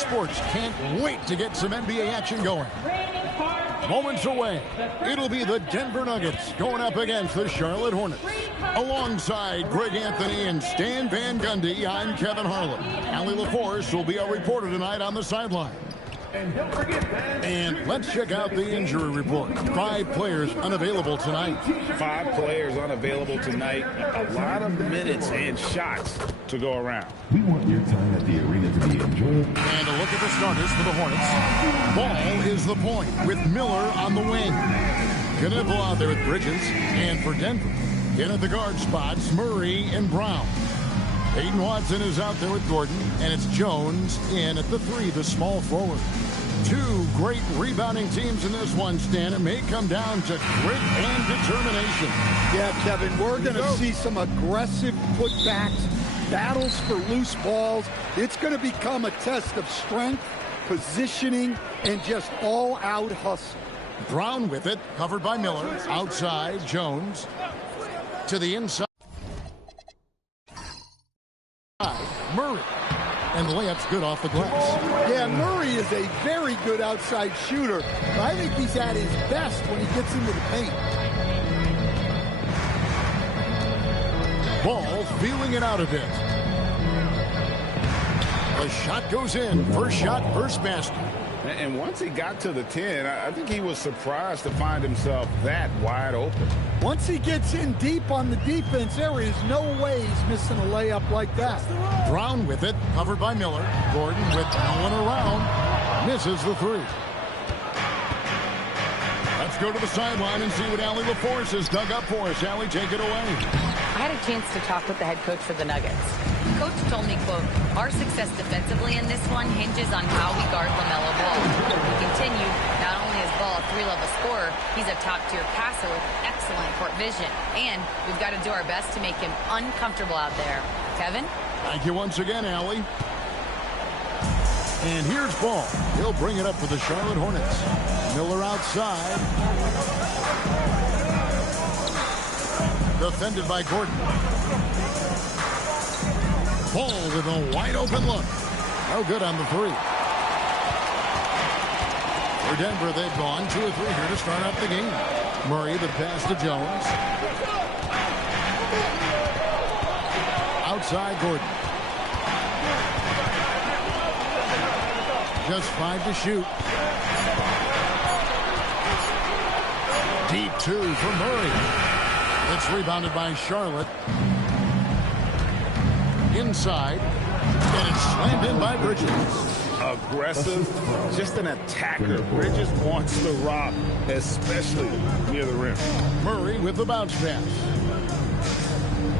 Sports can't wait to get some NBA action going. Moments away, it'll be the Denver Nuggets going up against the Charlotte Hornets. Alongside Greg Anthony and Stan Van Gundy, I'm Kevin Harlan. Allie LaForce will be our reporter tonight on the sideline. And let's check out the injury report. 5 players unavailable tonight. 5 players unavailable tonight. A lot of minutes and shots to go around. We want your time at the arena to be enjoyable. And a look at the starters for the Hornets. Ball is the point with Miller on the wing. Knipple out there with Bridges. And for Denver, in at the guard spots, Murray and Brown. Peyton Watson is out there with Gordon, and it's Jones in at the 3, the small forward. 2 great rebounding teams in this one, Stan. It may come down to grit and determination. Yeah, Kevin, we're going to see some aggressive putbacks, battles for loose balls. It's going to become a test of strength, positioning, and just all-out hustle. Brown with it, covered by Miller. Outside, Jones. To the inside. Murray. And the layup's good off the glass. Yeah, Murray is a very good outside shooter. But I think he's at his best when he gets into the paint. Ball feeling it out a bit. The shot goes in. First shot, first basket. And once he got to the 10, I think he was surprised to find himself that wide open. Once he gets in deep on the defense, there is no way he's missing a layup like that. Brown with it, covered by Miller. Gordon with no one around. Misses the 3. Let's go to the sideline and see what Allie LaForce has dug up for us. Allie, take it away. I had a chance to talk with the head coach for the Nuggets. Coach told me, quote, our success defensively in this one hinges on how we guard LaMelo Ball. He continued, not only is Ball a 3-level scorer, he's a top-tier passer with excellent court vision. And we've got to do our best to make him uncomfortable out there. Kevin? Thank you once again, Allie. And here's Ball. He'll bring it up for the Charlotte Hornets. Miller outside. Defended by Gordon. Ball with a wide open look. No good on the 3. For Denver, they've gone 2 or 3 here to start out the game. Murray, the pass to Jones. Outside Gordon. Just 5 to shoot. Deep 2 for Murray. It's rebounded by Charlotte. Inside. And it's slammed in by Bridges. Aggressive, just an attacker. Bridges wants the rock, especially near the rim. Murray with the bounce pass.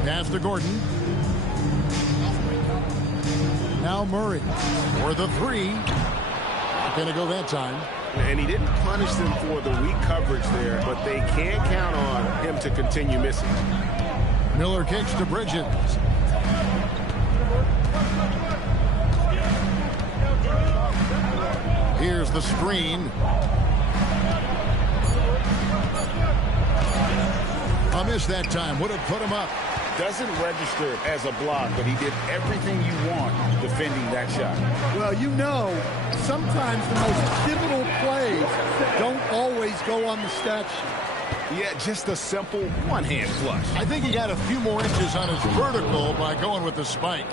Pass to Gordon. Now Murray for the 3. Not going to go that time. And he didn't punish them for the weak coverage there, but they can't count on him to continue missing. Miller kicks to Bridges. Here's the screen. A miss that time. Would have put him up. Doesn't register as a block, but he did everything you want defending that shot. Well, you know, sometimes the most pivotal plays don't always go on the stat sheet. Yeah, just a simple one-hand flush. I think he got a few more inches on his vertical by going with the spike.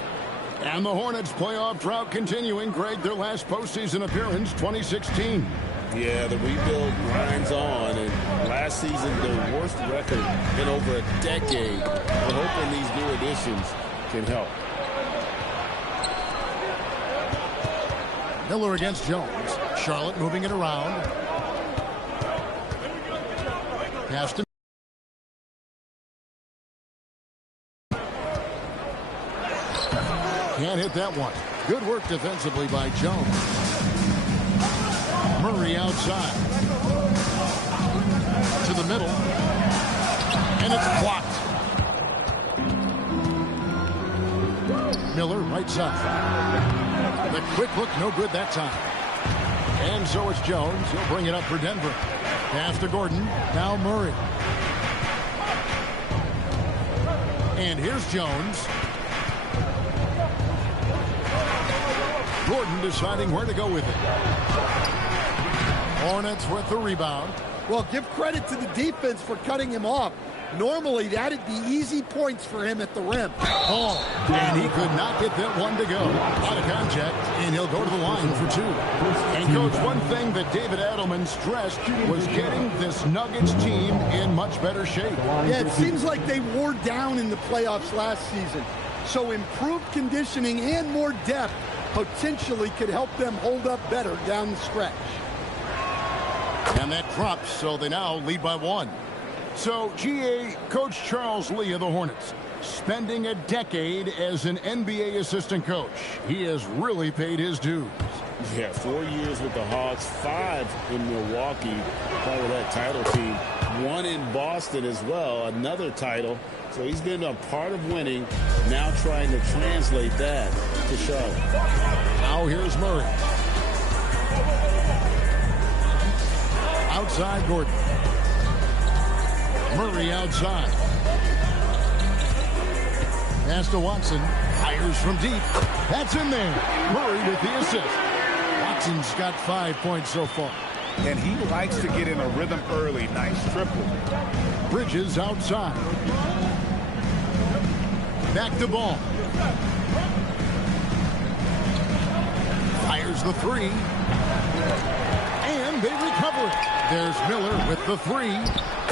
And the Hornets playoff drought continuing. Greg, their last postseason appearance, 2016. Yeah, the rebuild grinds on, and last season, their worst record in over a decade. We're hoping these new additions can help. Miller against Jones. Charlotte moving it around. Pass to can't hit that one. Good work defensively by Jones. Murray outside. To the middle. And it's blocked. Miller, right side. The quick look, no good that time. And so it's Jones. He'll bring it up for Denver. Pass to Gordon. Now Murray. And here's Jones. Gordon deciding where to go with it. Hornets with the rebound. Well, give credit to the defense for cutting him off. Normally, that'd be easy points for him at the rim. Ball, and he could not get that one to go. Out of contact, and he'll go to the line for two. And, Coach, one thing that David Adelman stressed was getting this Nuggets team in much better shape. Yeah, it seems like they wore down in the playoffs last season. So improved conditioning and more depth potentially could help them hold up better down the stretch. And that drops, so they now lead by one. So, GA, Coach Charles Lee of the Hornets, spending a decade as an NBA assistant coach. He has really paid his dues. Yeah, 4 years with the Hawks, 5 in Milwaukee, part of that title team. 1 in Boston as well, another title. So he's been a part of winning, now trying to translate that to Charlotte. Now here's Murray. Outside Gordon. Murray outside. Pass to Watson. Fires from deep. That's in there. Murray with the assist. Watson's got 5 points so far. And he likes to get in a rhythm early. Nice triple. Bridges outside. Back to Ball. Fires the three. And they recover it. There's Miller with the three.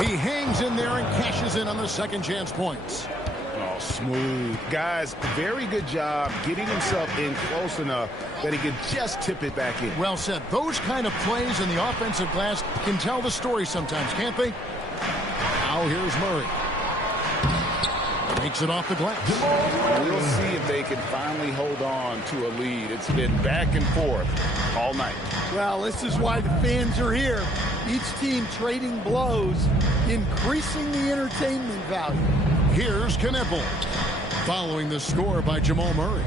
He hangs in there and cashes in on the second chance points. Oh, smooth. Guys, very good job getting himself in close enough that he could just tip it back in. Well said. Those kind of plays in the offensive glass can tell the story sometimes, can't they? Now here's Murray. Makes it off the glass. We'll see if they can finally hold on to a lead. It's been back and forth all night. Well, this is why the fans are here. Each team trading blows, increasing the entertainment value. Here's Knippel, following the score by Jamal Murray.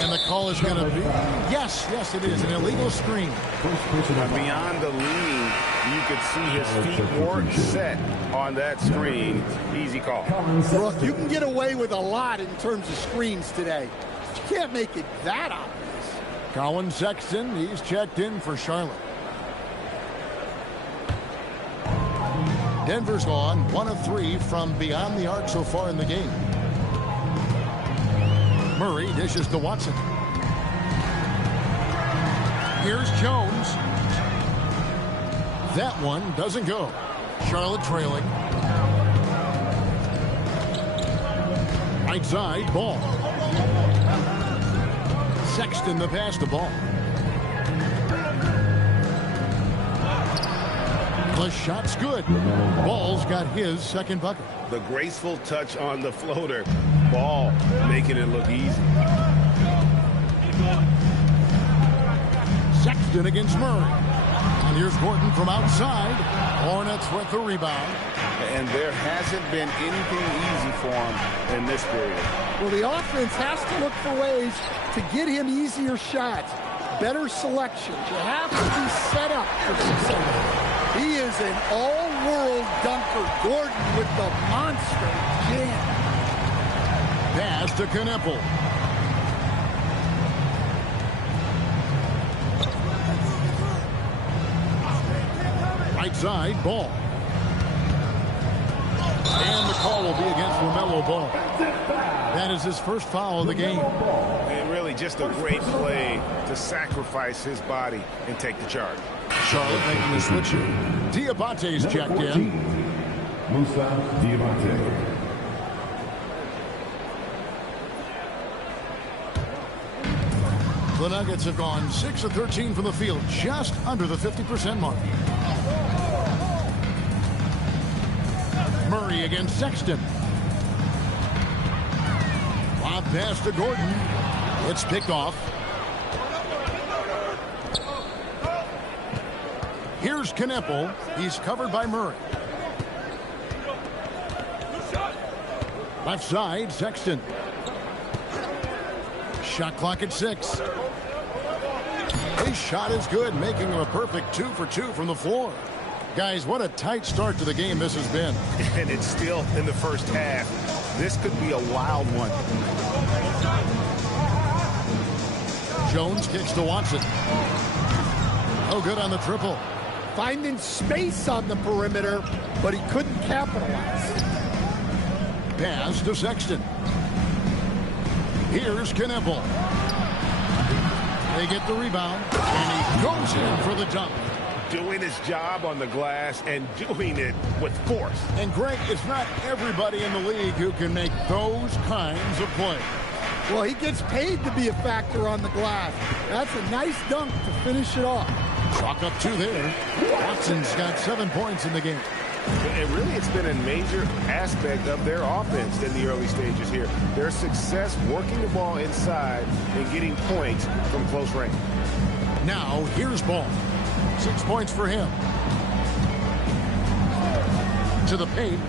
And the call is going to be, yes, it is, an illegal screen. Beyond the lean, you could see his feet weren't set on that screen. Easy call. Look, you can get away with a lot in terms of screens today. You can't make it that obvious. Colin Sexton, he's checked in for Charlotte. Denver's gone 1 of 3 from beyond the arc so far in the game. Murray dishes to Watson. Here's Jones. That one doesn't go. Charlotte trailing. Right side, Ball. Sexton the pass to Ball. The shot's good. Ball's got his second bucket. The graceful touch on the floater. Ball making it look easy. Sexton against Murray. And here's Gordon from outside. Hornets with the rebound. And there hasn't been anything easy for him in this period. Well, the offense has to look for ways to get him easier shots, better selection. You have to be set up for success. He is an all-world dunker. Gordon with the monster jam. Pass to Knippel. Right side, Ball. And the call will be against LaMelo Ball. That is his first foul of the game. And really just a great play to sacrifice his body and take the charge. Charlotte making the switch here. Diabate's checked in. Musa Diabate. The Nuggets have gone 6 of 13 from the field, just under the 50% mark. Murray against Sexton. Lob pass to Gordon. It's picked off. Here's Knippel. He's covered by Murray. Left side, Sexton. Shot clock at 6. His shot is good, making him a perfect 2 for 2 from the floor. Guys, what a tight start to the game this has been. And it's still in the first half. This could be a wild one. Jones kicks to Watson. Oh, good on the triple. Finding space on the perimeter, but he couldn't capitalize. Pass to Sexton. Here's Knippel. They get the rebound, and he goes in for the dunk. Doing his job on the glass and doing it with force. And, Greg, it's not everybody in the league who can make those kinds of plays. Well, he gets paid to be a factor on the glass. That's a nice dunk to finish it off. Chalk up 2 there. Watson's got 7 points in the game. And really, it's been a major aspect of their offense in the early stages here. Their success working the ball inside and getting points from close range. Now, here's Ball. 6 points for him. To the paint.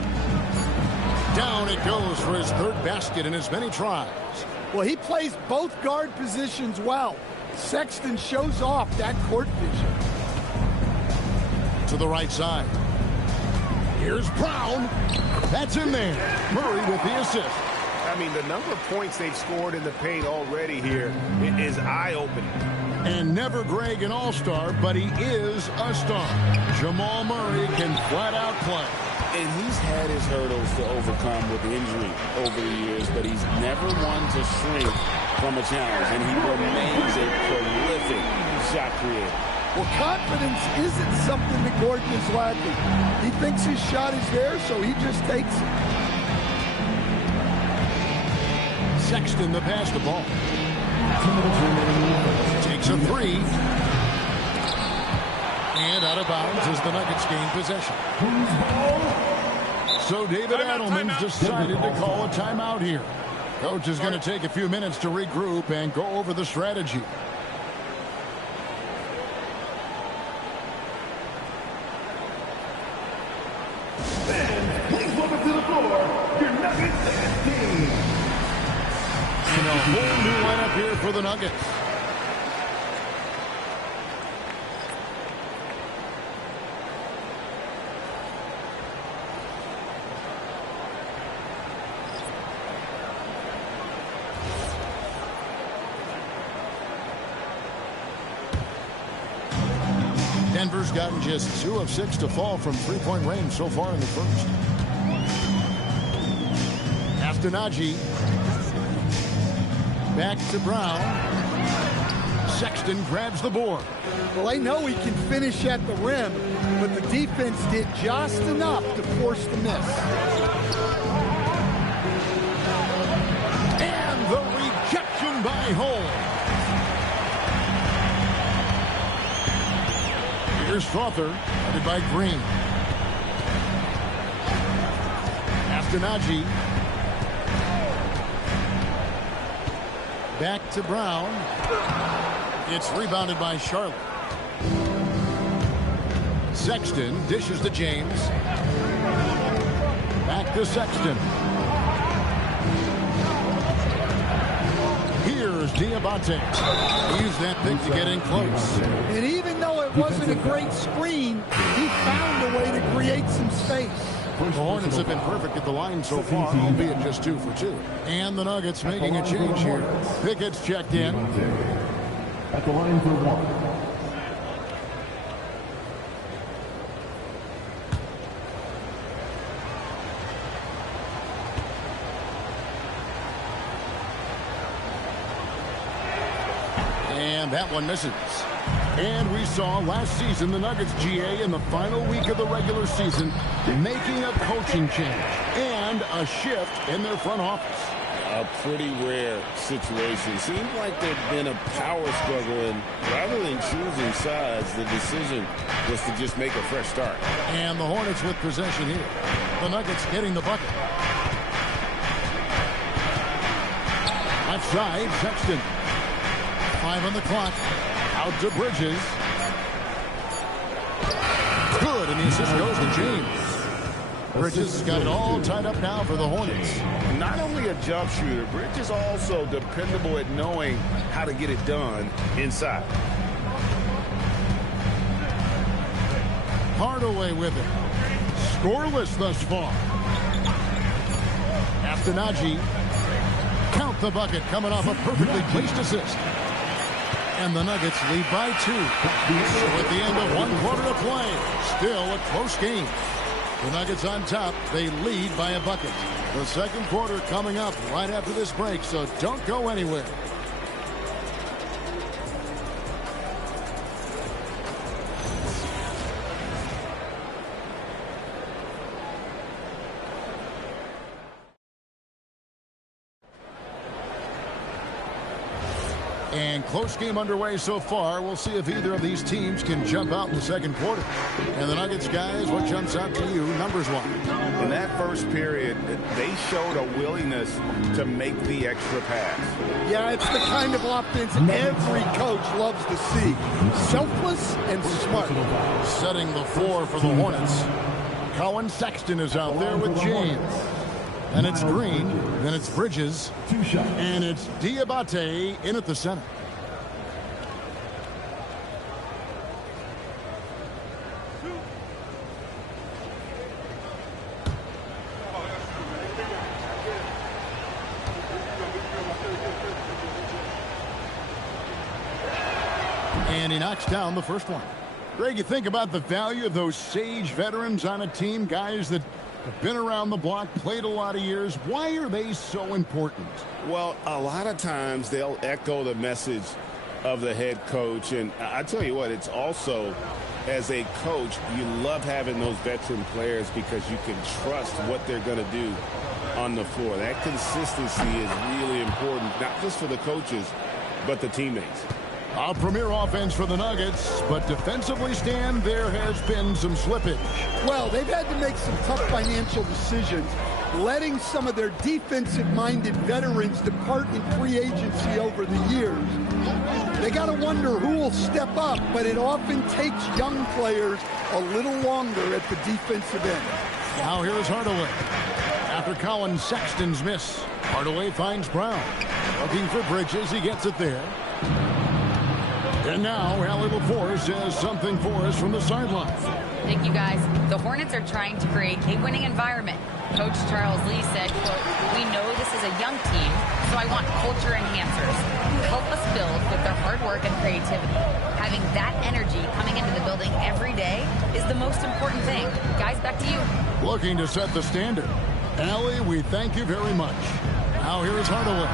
Down it goes for his 3rd basket in as many tries. Well, he plays both guard positions well. Sexton shows off that court vision. To the right side. Here's Brown. That's in there. Murray with the assist. I mean, the number of points they've scored in the paint already here is eye-opening. And never Greg an all-star, but he is a star. Jamal Murray can flat out play. And he's had his hurdles to overcome with injury over the years, but he's never one to shrink from a challenge, and he remains a prolific shot creator. Well, confidence isn't something that Gordon is lacking. He thinks his shot is there, so he just takes it. Sexton the pass the ball. Takes a 3. And out of bounds as the Nuggets gain possession. So David Adelman's decided to call a timeout here. Coach is going to take a few minutes to regroup and go over the strategy. Please welcome to the floor, your Nuggets team. And a whole new lineup here for the Nuggets. Denver's gotten just 2 of 6 to fall from 3-point range so far in the first. Astonagi. Back to Brown. Sexton grabs the board. Well, I know he can finish at the rim, but the defense did just enough to force the miss. And the rejection by Hole. Here's Strother, headed by Green. Astonagi. Back to Brown. It's rebounded by Charlotte. Sexton dishes to James. Back to Sexton. Here's Diabate. Use that pick to get in close. And even though it wasn't a great screen, he found a way to create some space. The Hornets have been perfect at the line so far, albeit just 2 for 2. And the Nuggets making a change here. Pickett's checked in. At the line for 1. And that one misses. And we saw last season the Nuggets GA in the final week of the regular season making a coaching change and a shift in their front office. A pretty rare situation. Seems like there'd been a power struggle, and rather than choosing sides, the decision was to just make a fresh start. And the Hornets with possession here. The Nuggets getting the bucket. Left side, Sexton. 5 on the clock. Out to Bridges. Good, and the assist goes to James. Bridges has got it all tied up now for the Hornets. Not only a jump shooter, Bridges also dependable at knowing how to get it done inside. Hardaway with it. Scoreless thus far. Astonagi. Count the bucket coming off a perfectly placed assist. And the Nuggets lead by 2. So at the end of 1 quarter to play, still a close game. The Nuggets on top. They lead by a bucket. The second quarter coming up right after this break, so don't go anywhere. And close game underway so far. We'll see if either of these teams can jump out in the second quarter. And the Nuggets, guys, what jumps out to you, numbers-wise? In that first period, they showed a willingness to make the extra pass. Yeah, it's the kind of offense every coach loves to see. Selfless and smart. Setting the floor for the Hornets. Colin Sexton is out there with James. And it's Green, then it's Bridges, and it's Diabate in at the center. And he knocks down the first one. Greg, you think about the value of those sage veterans on a team, guys that have been around the block, played a lot of years. Why are they so important? Well, a lot of times they'll echo the message of the head coach. And I tell you what, it's also, as a coach, you love having those veteran players because you can trust what they're going to do on the floor. That consistency is really important, not just for the coaches, but the teammates. A premier offense for the Nuggets, but defensively, Stan, there has been some slippage. Well, they've had to make some tough financial decisions, letting some of their defensive-minded veterans depart in free agency over the years. They got to wonder who will step up, but it often takes young players a little longer at the defensive end. Now here's Hardaway. After Colin Sexton's miss, Hardaway finds Brown. Looking for Bridges, he gets it there. And now, Allie LaForce has something for us from the sideline. Thank you, guys. The Hornets are trying to create a winning environment. Coach Charles Lee said, quote, "We know this is a young team, so I want culture enhancers who help us build with their hard work and creativity. Having that energy coming into the building every day is the most important thing." Guys, back to you. Looking to set the standard. Allie, we thank you very much. Now here is Hardaway.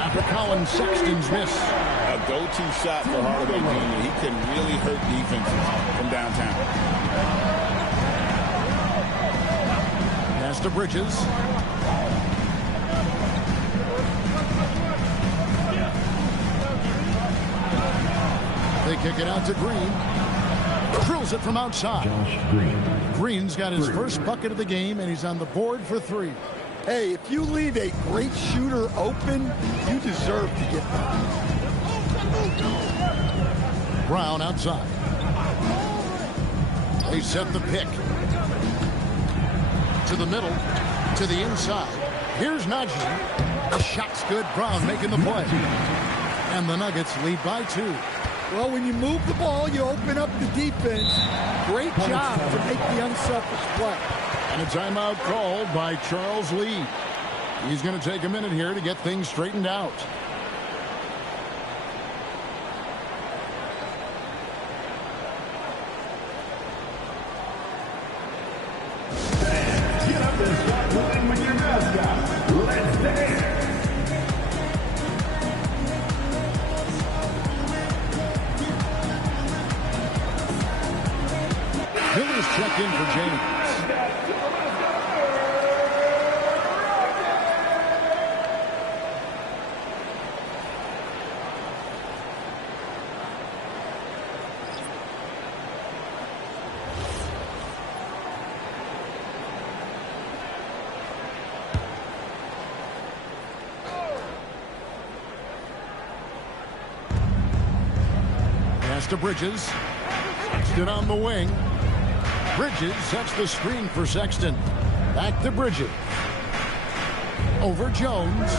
After Colin Sexton's miss. A go-to shot for Hardaway Jr. He can really hurt defenses from downtown. Pass to Bridges. They kick it out to Green. Drills it from outside. Josh Green. Green's got his first bucket of the game, and he's on the board for 3. Hey, if you leave a great shooter open, you deserve to get that. Brown outside. They set the pick. To the middle. To the inside. Here's Najee. The shot's good. Brown making the play. And the Nuggets lead by 2. Well, when you move the ball, you open up the defense. Great job to make the unselfish play. And a timeout called by Charles Lee. He's going to take a minute here to get things straightened out. Get up and start playing with your mascot. Let's dance. Miller's checked in for James. Pass to Bridges. Sexton on the wing. Bridges sets the screen for Sexton. Back to Bridges. Over Jones.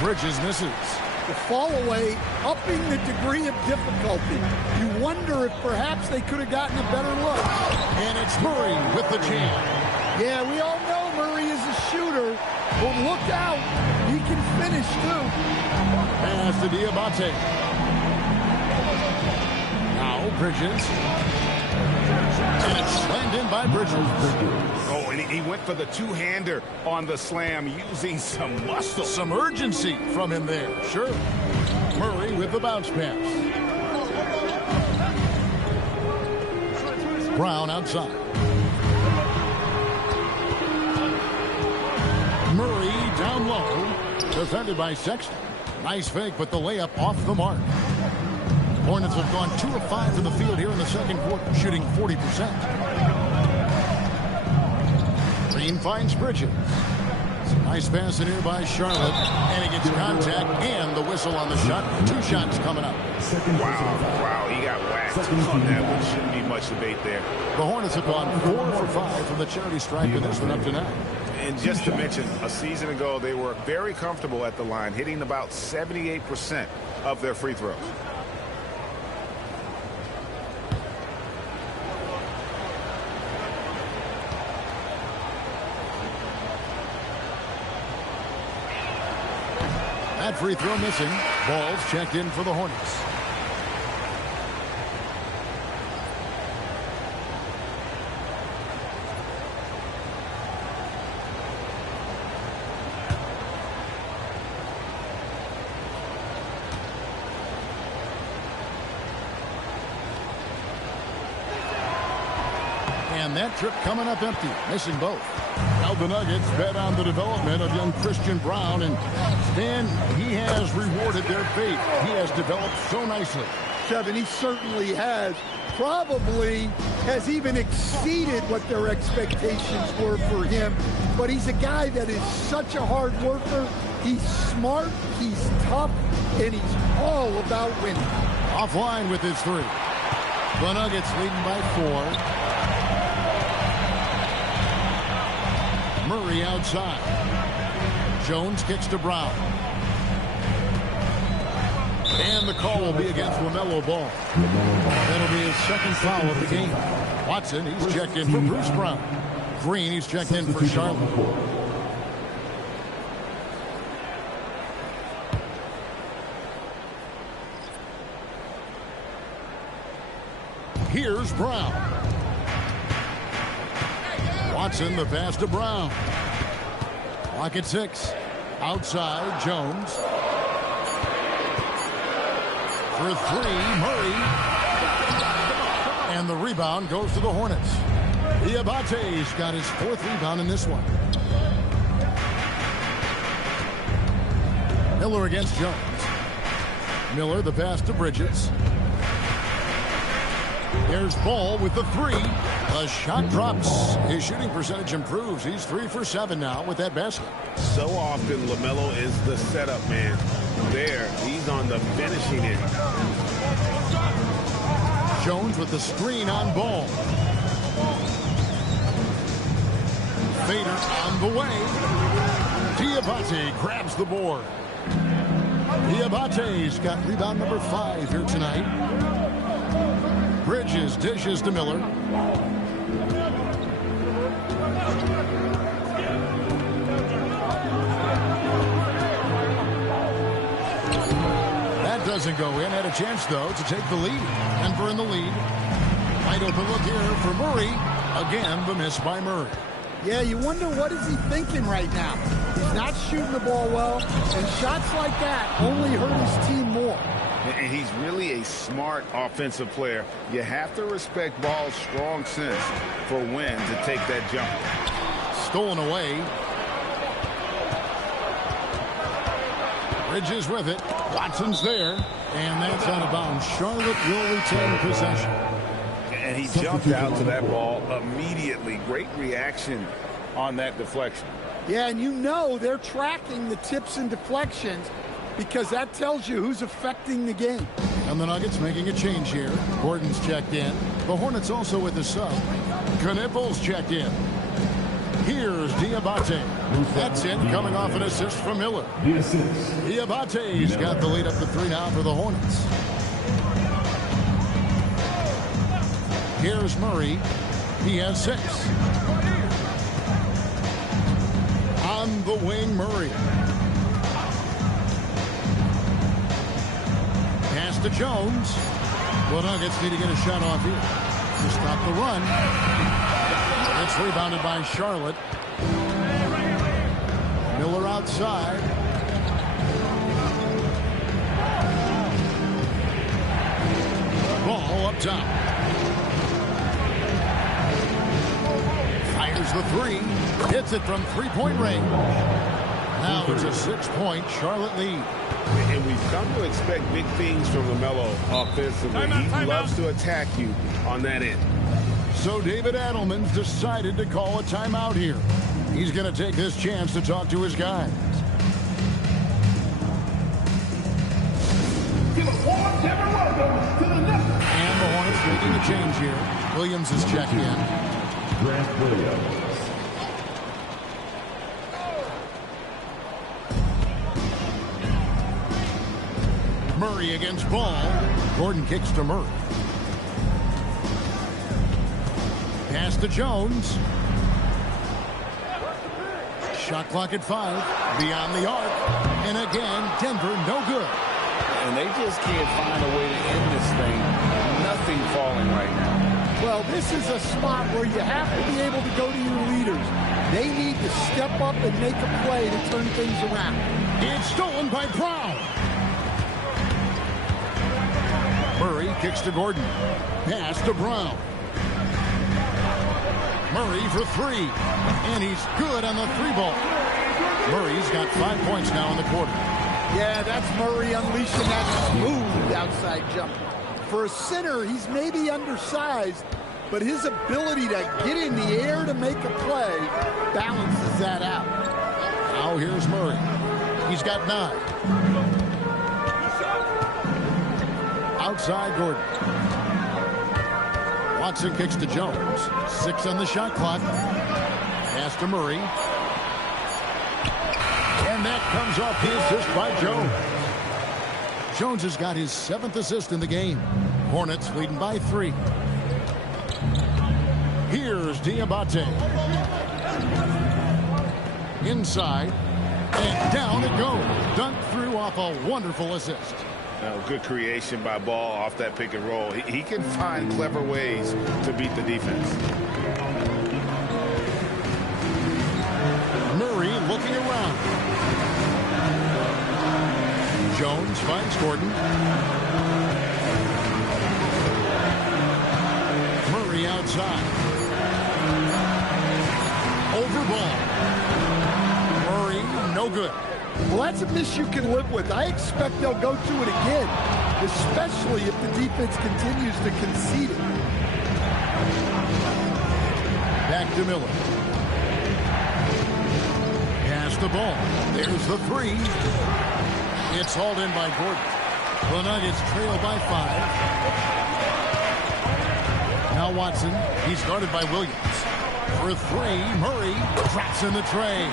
Bridges misses. The fall away, upping the degree of difficulty. You wonder if perhaps they could have gotten a better look. And it's Murray with the jam. Yeah, we all know Murray is a shooter, but look out. He can finish, too. Pass to Diabate. Bridges. And it's slammed in by Bridges. Oh, and he went for the two-hander on the slam using some muscle. Some urgency from him there. Sure. Murray with the bounce pass. Brown outside. Murray down low. Defended by Sexton. Nice fake, but the layup off the mark. Hornets have gone 2 of 5 from the field here in the second quarter, shooting 40%. Green finds Bridges. Some nice pass in here by Charlotte, and he gets contact and the whistle on the shot. 2 shots coming up. Wow, he got whacked on that one. Shouldn't be much debate there. The Hornets have gone 4 for 5 from the charity stripe in this one up to now. And just to mention, a season ago, they were very comfortable at the line, hitting about 78% of their free throws. That free throw missing. Ball's checked in for the Hornets. And that trip coming up empty, missing both. Now the Nuggets bet on the development of young Christian Brown, and Stan, he has rewarded their faith. He has developed so nicely. Kevin, he certainly has. Probably has even exceeded what their expectations were for him. But he's a guy that is such a hard worker. He's smart, he's tough, and he's all about winning. Offline with his 3. The Nuggets leading by 4. Murray outside. Jones kicks to Brown. And the call will be against LaMelo Ball. That'll be his second foul of the game. Watson, he's checked in for Bruce Brown. Green, he's checked in for Charlotte. Here's Brown. Watson, the pass to Brown. Clock at 6. Outside, Jones. For 3, Murray. And the rebound goes to the Hornets. Diabate's got his 4th rebound in this one. Miller against Jones. Miller, the pass to Bridges. There's Ball with the 3. The shot drops. His shooting percentage improves. He's 3 for 7 now with that basket. So often, LaMelo is the setup man. There, he's on the finishing end. Jones with the screen on Ball. Fader on the way. Diabate grabs the board. Diabate's got rebound number 5 here tonight. Bridges dishes to Miller. That doesn't go in. Had a chance, though, to take the lead. Denver in the lead. Wide open look here for Murray. Again, the miss by Murray. Yeah, you wonder what is he thinking right now. He's not shooting the ball well, and shots like that only hurt his team more. And he's really a smart offensive player. You have to respect Ball's strong sense for when to take that jump. Stolen away. Bridges with it. Watson's there. And that's out of bounds. Charlotte will retain possession. And he jumped out to that ball immediately. Great reaction on that deflection. Yeah, and you know they're tracking the tips and deflections because that tells you who's affecting the game. And the Nuggets making a change here. Gordon's checked in. The Hornets also with the sub. Knippel's checked in. Here's Diabate. That's in, coming off an assist from Miller. Diabate's got the lead up to 3 now for the Hornets. Here's Murray. He has 6. On the wing, Murray. Pass to Jones. The Nuggets need to get a shot off here to stop the run. It's rebounded by Charlotte. Miller outside. Ball up top. Fires the three. Hits it from three-point range. Now it's a 6-point Charlotte lead. And we've come to expect big things from LaMelo offensively. He loves to attack you on that end. So David Adelman's decided to call a timeout here. He's going to take this chance to talk to his guys. And the Hornets making a change here. Williams is checking in. Grant Williams. Murray against Ball. Gordon kicks to Murray. Pass to Jones. Shot clock at 5. Beyond the arc. And again, Denver no good. And they just can't find a way to end this thing. Nothing falling right now. Well, this is a spot where you have to be able to go to your leaders. They need to step up and make a play to turn things around. It's stolen by Brown. Murray kicks to Gordon. Pass to Brown. Murray for 3. And he's good on the 3-ball. Murray's got 5 points now in the quarter. Yeah, that's Murray unleashing that smooth outside jumper. For a center, he's maybe undersized, but his ability to get in the air to make a play balances that out. Now here's Murray. He's got 9. Outside Gordon. Watson kicks to Jones. 6 on the shot clock. Pass to Murray. And that comes off the assist by Jones. Jones has got his 7th assist in the game. Hornets leading by 3. Here's Diabate. Inside. And down it goes. Dunked through off a wonderful assist. Good creation by Ball off that pick and roll. He can find clever ways to beat the defense. Murray looking around. Jones finds Gordon. Murray outside. Over ball. Murray, no good. Well, that's a miss you can live with. I expect they'll go to it again, especially if the defense continues to concede it. Back to Miller. Pass the ball. There's the 3. It's hauled in by Gordon. The Nuggets trail by 5. Now Watson. He's guarded by Williams. For 3, Murray drops in the tray.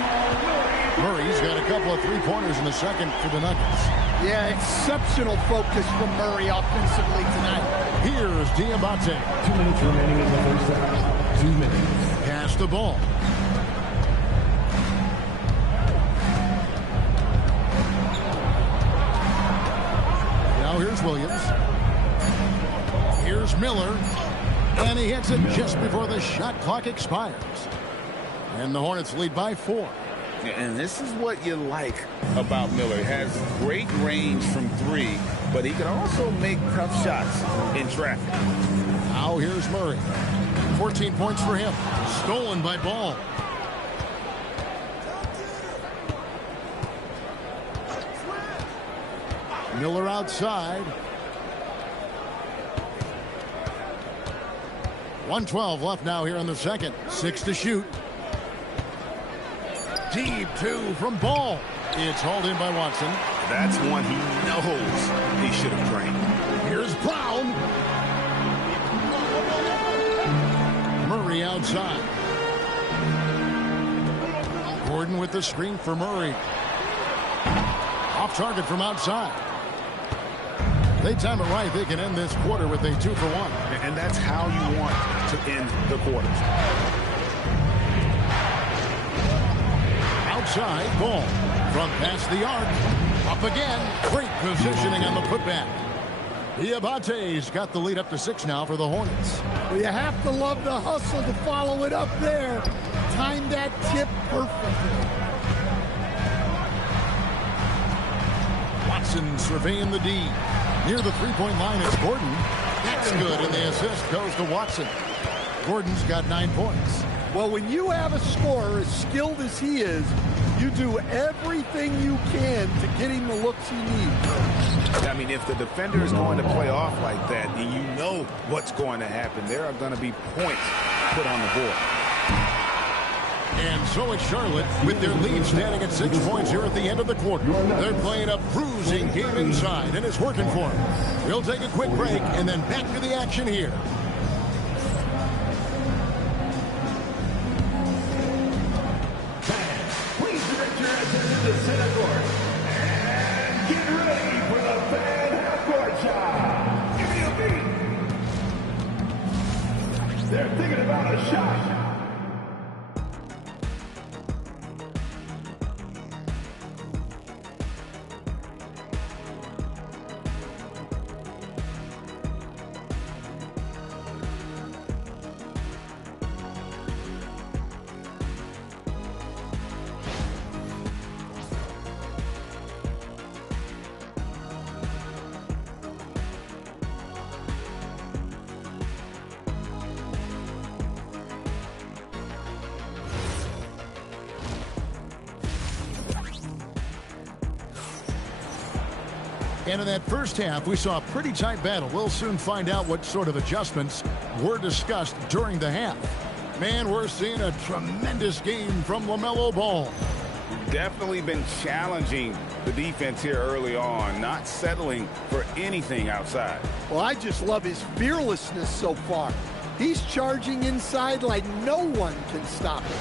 Murray's got a couple of 3-pointers in the second for the Nuggets. Yeah, exceptional focus from Murray offensively tonight. Here's Diabate. 2 minutes remaining in the first half. 2 minutes. Pass the ball. Now here's Williams. Here's Miller. And he hits it just before the shot clock expires. And the Hornets lead by 4. And this is what you like about Miller. He has great range from 3, but he can also make tough shots in traffic. Now here's Murray. 14 points for him. Stolen by Ball. Miller outside. 1:12 left now here in the second. 6 to shoot. Deep 2 from Ball. It's hauled in by Watson. That's one he knows he should have drained. Here's Brown. Murray outside. Gordon with the screen for Murray. Off target from outside. They time it right. They can end this quarter with a 2-for-1. And that's how you want to end the quarters. Outside, Ball. From past the arc. Up again. Great positioning on the putback. Diabate's got the lead up to 6 now for the Hornets. Well, you have to love the hustle to follow it up there. Timed that tip perfectly. Watson surveying the D. Near the three-point line, it's Gordon. That's good, and the assist goes to Watson. Gordon's got 9 points. Well, when you have a scorer as skilled as he is, you do everything you can to get him the looks he needs. I mean, if the defender is going to play off like that, and you know what's going to happen, there are going to be points put on the board. And so it's Charlotte with their lead standing at 6 points here at the end of the quarter. They're playing a bruising game inside, and it's working for them. We'll take a quick break and then back to the action here. Please direct your attention to center court. And get ready for the fan half-court shot. Give me a beat. They're thinking about a shot. And in that first half, we saw a pretty tight battle. We'll soon find out what sort of adjustments were discussed during the half. Man, we're seeing a tremendous game from LaMelo Ball. Definitely been challenging the defense here early on, not settling for anything outside. Well, I just love his fearlessness so far. He's charging inside like no one can stop him.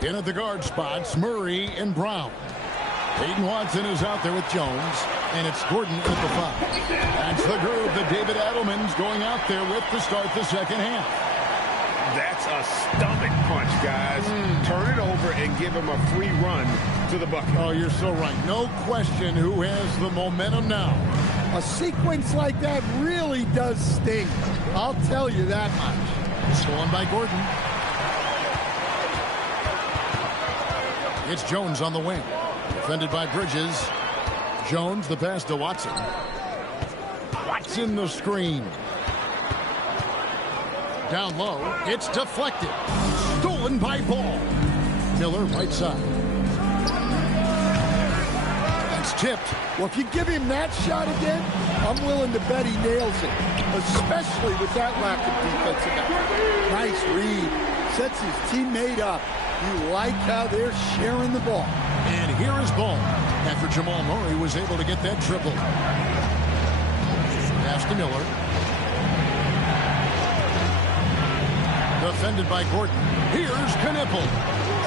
In at the guard spots, Murray and Brown. Peyton Watson is out there with Jones, and it's Gordon at the 5. That's the groove that David Adelman's going out there with to start the second half. That's a stomach punch, guys. Turn it over and give him a free run to the bucket. Oh, you're so right. No question who has the momentum now. A sequence like that really does sting. I'll tell you that much. Stolen by Gordon. It's Jones on the wing. Defended by Bridges. Jones, the pass to Watson. Watson, the screen. Down low. It's deflected. Stolen by Ball. Miller, right side. It's tipped. Well, if you give him that shot again, I'm willing to bet he nails it, especially with that lack of defensive effort. Nice read. Sets his teammate up. You like how they're sharing the ball. And here is Ball after Jamal Murray was able to get that triple. Pass to Miller. Defended by Gordon. Here's Knipple.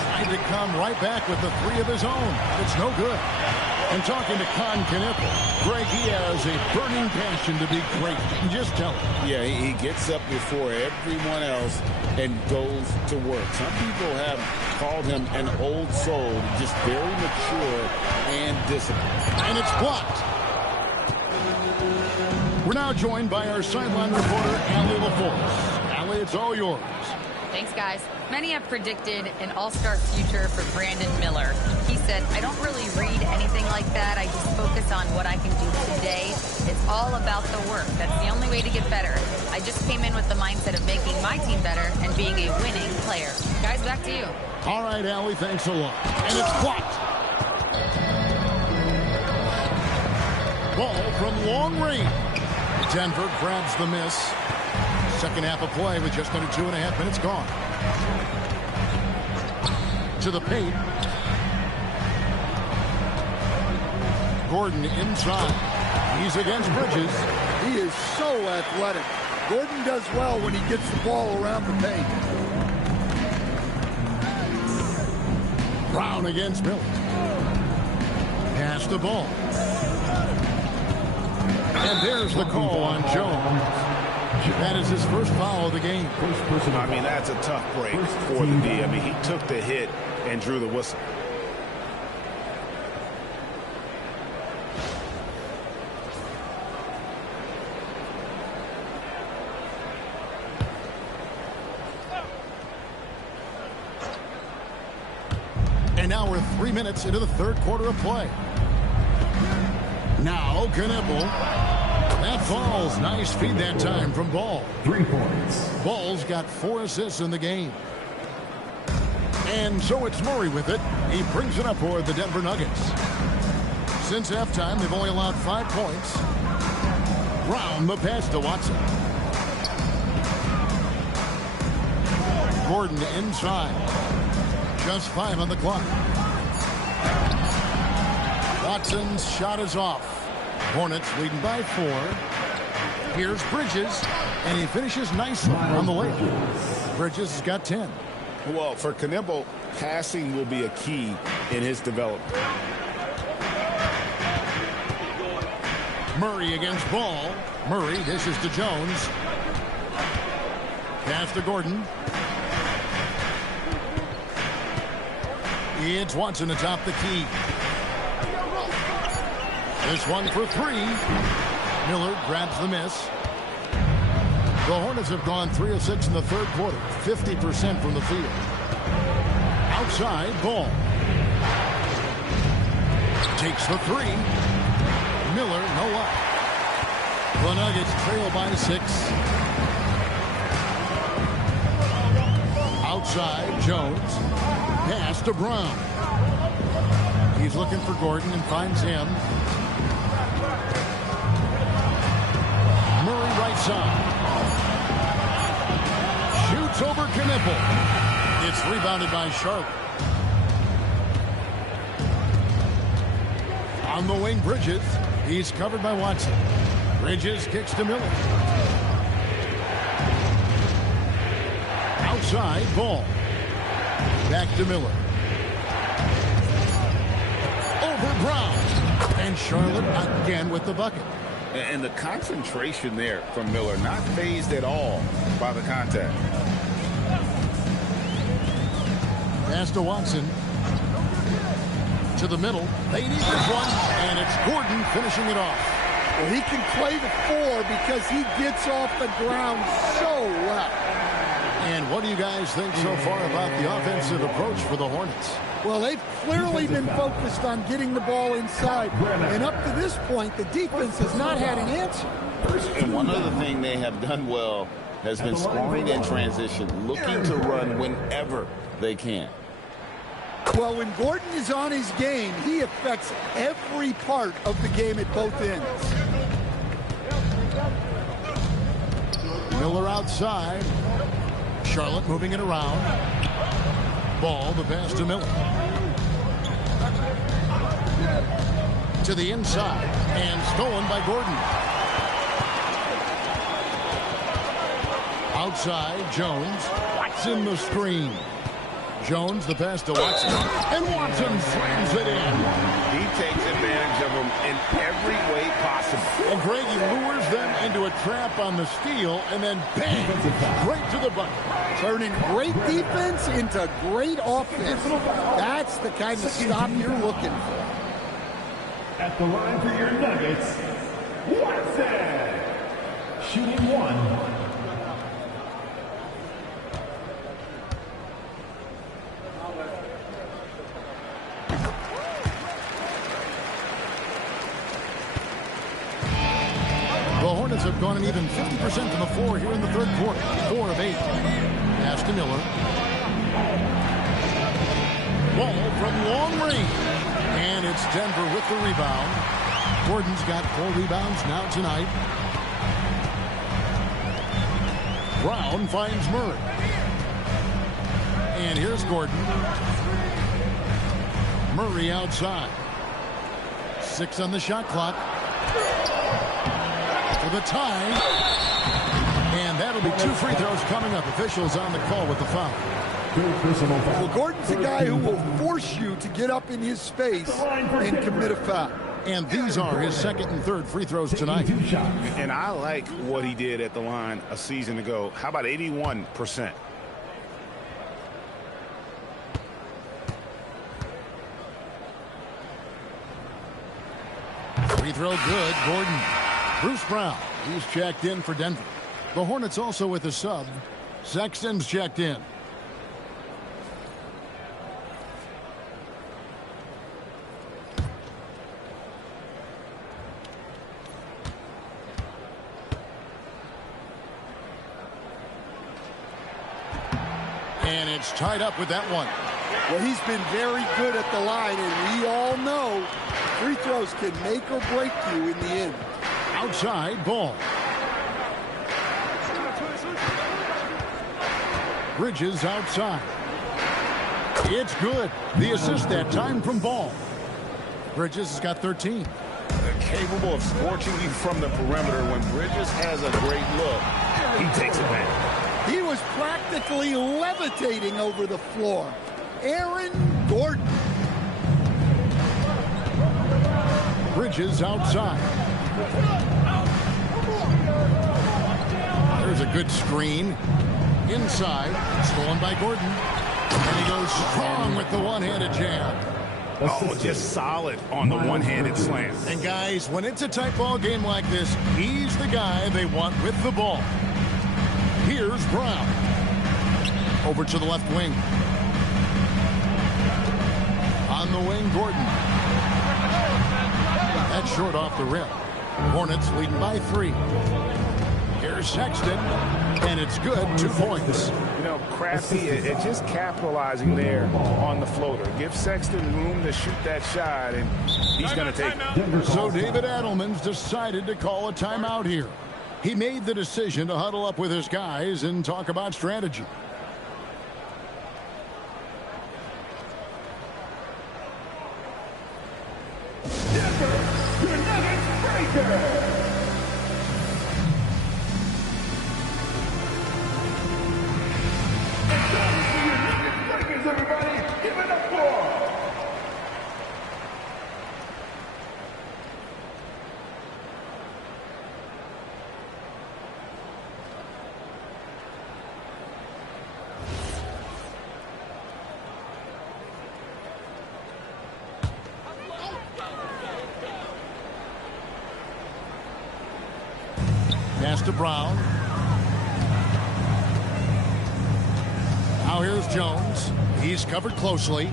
Trying to come right back with the 3 of his own. It's no good. And talking to Con Knipple, Greg, he has a burning passion to be great. Just tell him. Yeah, he gets up before everyone else and goes to work. Some people have called him an old soul, just very mature and disciplined. And it's blocked. We're now joined by our sideline reporter, Allie LaForce. Allie, it's all yours. Thanks, guys. Many have predicted an all-star future for Brandon Miller. He said, I don't really read anything like that. I just focus on what I can do today. It's all about the work. That's the only way to get better. I just came in with the mindset of making my team better and being a winning player. Guys, back to you. All right, Allie, thanks a lot. And it's blocked. Ball from long range. Denver grabs the miss. Second half of play with just under 2.5 minutes gone. To the paint. Gordon inside. He's against Bridges. He is so athletic. Gordon does well when he gets the ball around the paint. Brown against Miller. Pass the ball. And there's the call on Jones. That is his first foul of the game. I mean, that's a tough break for the D. I mean, he took the hit and drew the whistle. And now we're 3 minutes into the third quarter of play. Now, Knipple. That falls. Nice feed that time from Ball. 3 points. Ball's got 4 assists in the game. And so it's Murray with it. He brings it up for the Denver Nuggets. Since halftime, they've only allowed 5 points. Brown, the pass to Watson. Gordon inside. Just 5 on the clock. Watson's shot is off. Hornets leading by 4. Here's Bridges, and he finishes nicely on the layup. Bridges has got 10. Well, for Knipple, passing will be a key in his development. Murray against Ball. Murray dishes to Jones. Pass to Gordon. It's Watson atop the key. This one for 3. Miller grabs the miss. The Hornets have gone 3 of 6 in the third quarter, 50% from the field. Outside, Ball. Takes the 3. Miller, no luck. The Nuggets trail by 6. Outside, Jones. Pass to Brown. He's looking for Gordon and finds him. Murray right side. Shoots over Knipple. It's rebounded by Charlotte. On the wing, Bridges. He's covered by Watson. Bridges kicks to Miller. Outside, Ball. Back to Miller. Over Brown. And Charlotte again with the bucket. And the concentration there from Miller, not fazed at all by the contact. Pass to Watson. To the middle. They need this one. And it's Gordon finishing it off. Well, he can play the 4 because he gets off the ground so well. And what do you guys think so far about the offensive approach for the Hornets? Well, they've clearly been focused on getting the ball inside. And up to this point, the defense has not had an answer. And one other thing they have done well has been scoring in transition, looking to run whenever they can. Well, when Gordon is on his game, he affects every part of the game at both ends. Miller outside. Charlotte moving it around. Ball, the pass to Miller. To the inside. And stolen by Gordon. Outside, Jones. Watson the screen. Jones, the pass to Watson. And Watson slams it in. He takes advantage of them in every way possible. And Greg, he lures them into a trap on the steal, and then bang, right to the bucket. Turning great defense into great offense. That's the kind of stop you're looking for. At the line for your Nuggets, Watson. Shooting 1. Have gone an even 50% from the floor here in the third quarter. 4 of 8. Pass to Miller. Ball from long range. And it's Denver with the rebound. Gordon's got 4 rebounds now tonight. Brown finds Murray. And here's Gordon. Murray outside. 6 on the shot clock. For the tie. And that'll be 2 free throws coming up. Officials on the call with the foul. Well, Gordon's a guy who will force you to get up in his space and commit a foul. And these are his second and third free throws tonight. And I like what he did at the line a season ago. How about 81%? Free throw good. Gordon. Bruce Brown. He's checked in for Denver. The Hornets also with a sub. Sexton's checked in. And it's tied up with that one. Well, he's been very good at the line, and we all know free throws can make or break you in the end. Outside ball. Bridges outside. It's good. The assist that time from Ball. Bridges has got 13. They're capable of scorching you from the perimeter. When Bridges has a great look, he takes advantage. He was practically levitating over the floor. Aaron Gordon. Bridges outside. There's a good screen. Inside. Stolen by Gordon. And he goes strong with the one-handed jam. Oh, just solid on the one-handed slam. And guys, when it's a tight ball game like this, he's the guy they want with the ball. Here's Brown. Over to the left wing. On the wing, Gordon. That's short off the rim. Hornets leading by 3. Here's Sexton. And it's good. 2 points. You know, Crafty at just capitalizing there on the floater. Give Sexton room to shoot that shot, and he's going to take it. So David Adelman's decided to call a timeout here. He made the decision to huddle up with his guys and talk about strategy. Denver, your Nuggets breaker. Everybody, give it up for. Pass to Brown. Now here's Jones. He's covered closely.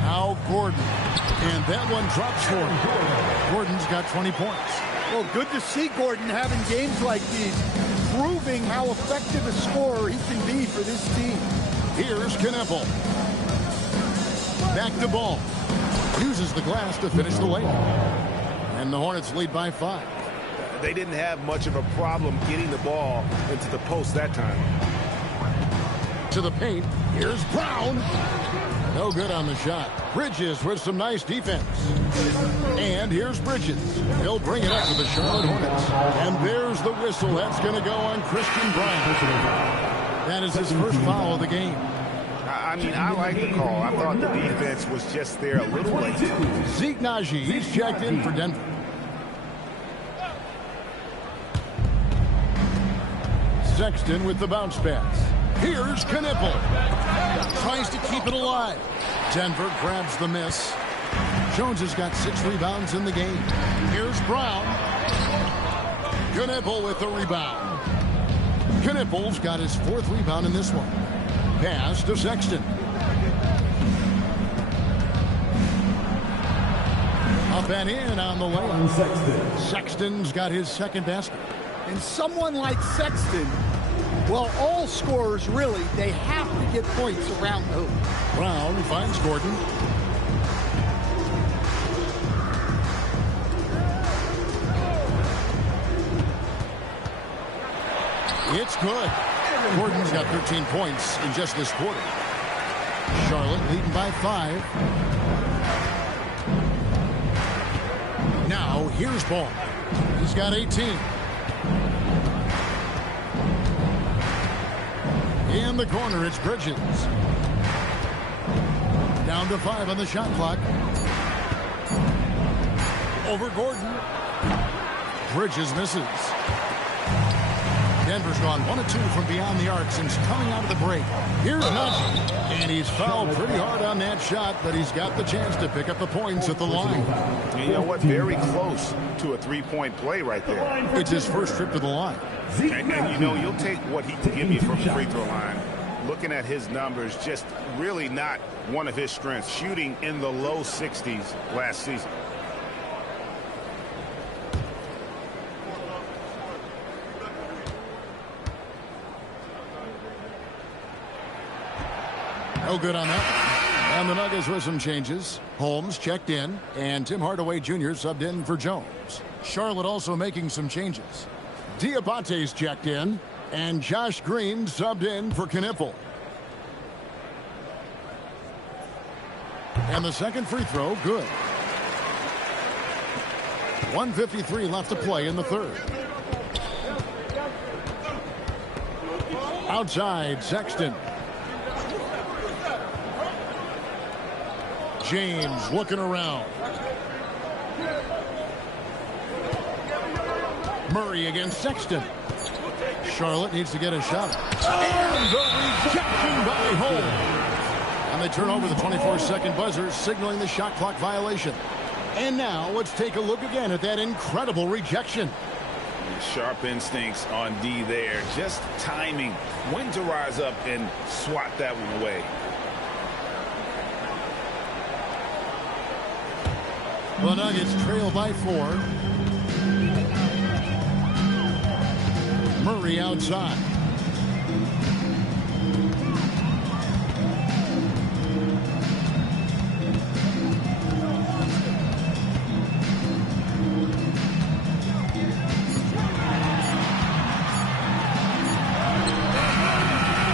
Now Gordon. And that one drops for him. Gordon's got 20 points. Well, good to see Gordon having games like these, proving how effective a scorer he can be for this team. Here's Kneppel. Back to Ball. Uses the glass to finish the layup. And the Hornets lead by 5. They didn't have much of a problem getting the ball into the post that time. To the paint. Here's Brown. No good on the shot. Bridges with some nice defense. And here's Bridges. He'll bring it up to the Charlotte Hornets. And there's the whistle. That's going to go on Christian Brown. That is his first foul of the game. I mean, I like the call. I thought the defense was just there a little late. Zeke Naji, he's checked in for Denver. Sexton with the bounce pass. Here's Kneppel. Tries to keep it alive. Denver grabs the miss. Jones has got 6 rebounds in the game. Here's Brown. Kneppel with the rebound. Kneppel's got his 4th rebound in this one. Pass to Sexton. Up and in on the layup. Sexton's got his 2nd basket. And someone like Sexton, well, all scorers really, they have to get points around the hoop. Brown finds Gordon. It's good. Gordon's got 13 points in just this quarter. Charlotte leading by 5. Now here's Ball. He's got 18. In the corner, it's Bridges. Down to 5 on the shot clock. Over Gordon. Bridges misses. Denver's gone 1 of 2 from beyond the arc since coming out of the break. Here's Nudge. And he's fouled pretty hard on that shot, but he's got the chance to pick up the points at the line. And you know what? Very close to a three-point play right there. It's his first trip to the line. And you know, you'll take what he can give you from the free throw line. Looking at his numbers, just really not one of his strengths. Shooting in the low 60s last season. No good on that. And the Nuggets with some changes. Holmes checked in, and Tim Hardaway Jr. subbed in for Jones. Charlotte also making some changes. Diabate's checked in, and Josh Green subbed in for Kniffel. And the second free throw, good. 1:53 left to play in the third. Outside, Sexton. James looking around. Murray against Sexton. Charlotte needs to get a shot. And the rejection by Holmes. And they turn over the 24-second buzzer, signaling the shot clock violation. And now let's take a look again at that incredible rejection. Sharp instincts on D there. Just timing when to rise up and swat that one away. The Nuggets trail by 4. Murray outside.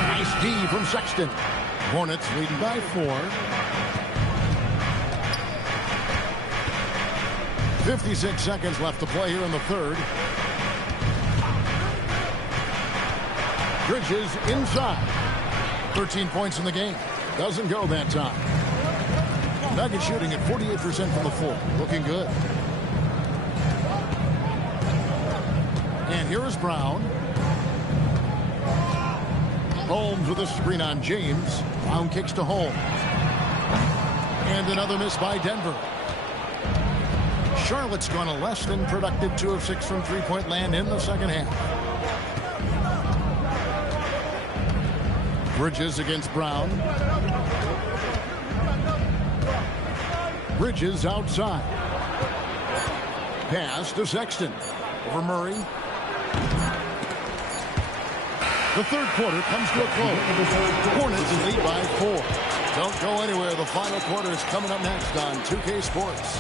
Nice D from Sexton. Hornets leading by 4. 56 seconds left to play here in the third. Bridges inside. 13 points in the game. Doesn't go that time. Nuggets shooting at 48% from the floor. Looking good. And here is Brown. Holmes with a screen on James. Brown kicks to Holmes. And another miss by Denver. Charlotte's gone a less than productive 2 of 6 from three-point land in the second half. Bridges against Brown. Bridges outside. Pass to Sexton. Over Murray. The third quarter comes to a close. Hornets lead by 4. Don't go anywhere. The final quarter is coming up next on 2K Sports.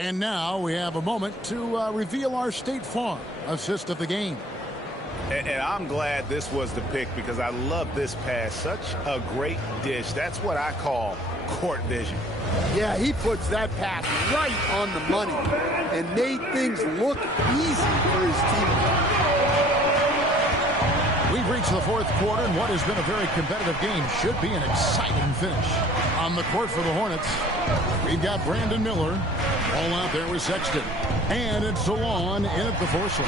And now we have a moment to reveal our State Farm assist of the game. And I'm glad this was the pick because I love this pass. Such a great dish. That's what I call court vision. Yeah, he puts that pass right on the money and made things look easy for his team. We've reached the fourth quarter, and what has been a very competitive game should be an exciting finish. On the court for the Hornets, we've got Brandon Miller. All out there with Sexton. And it's Salon in at the force.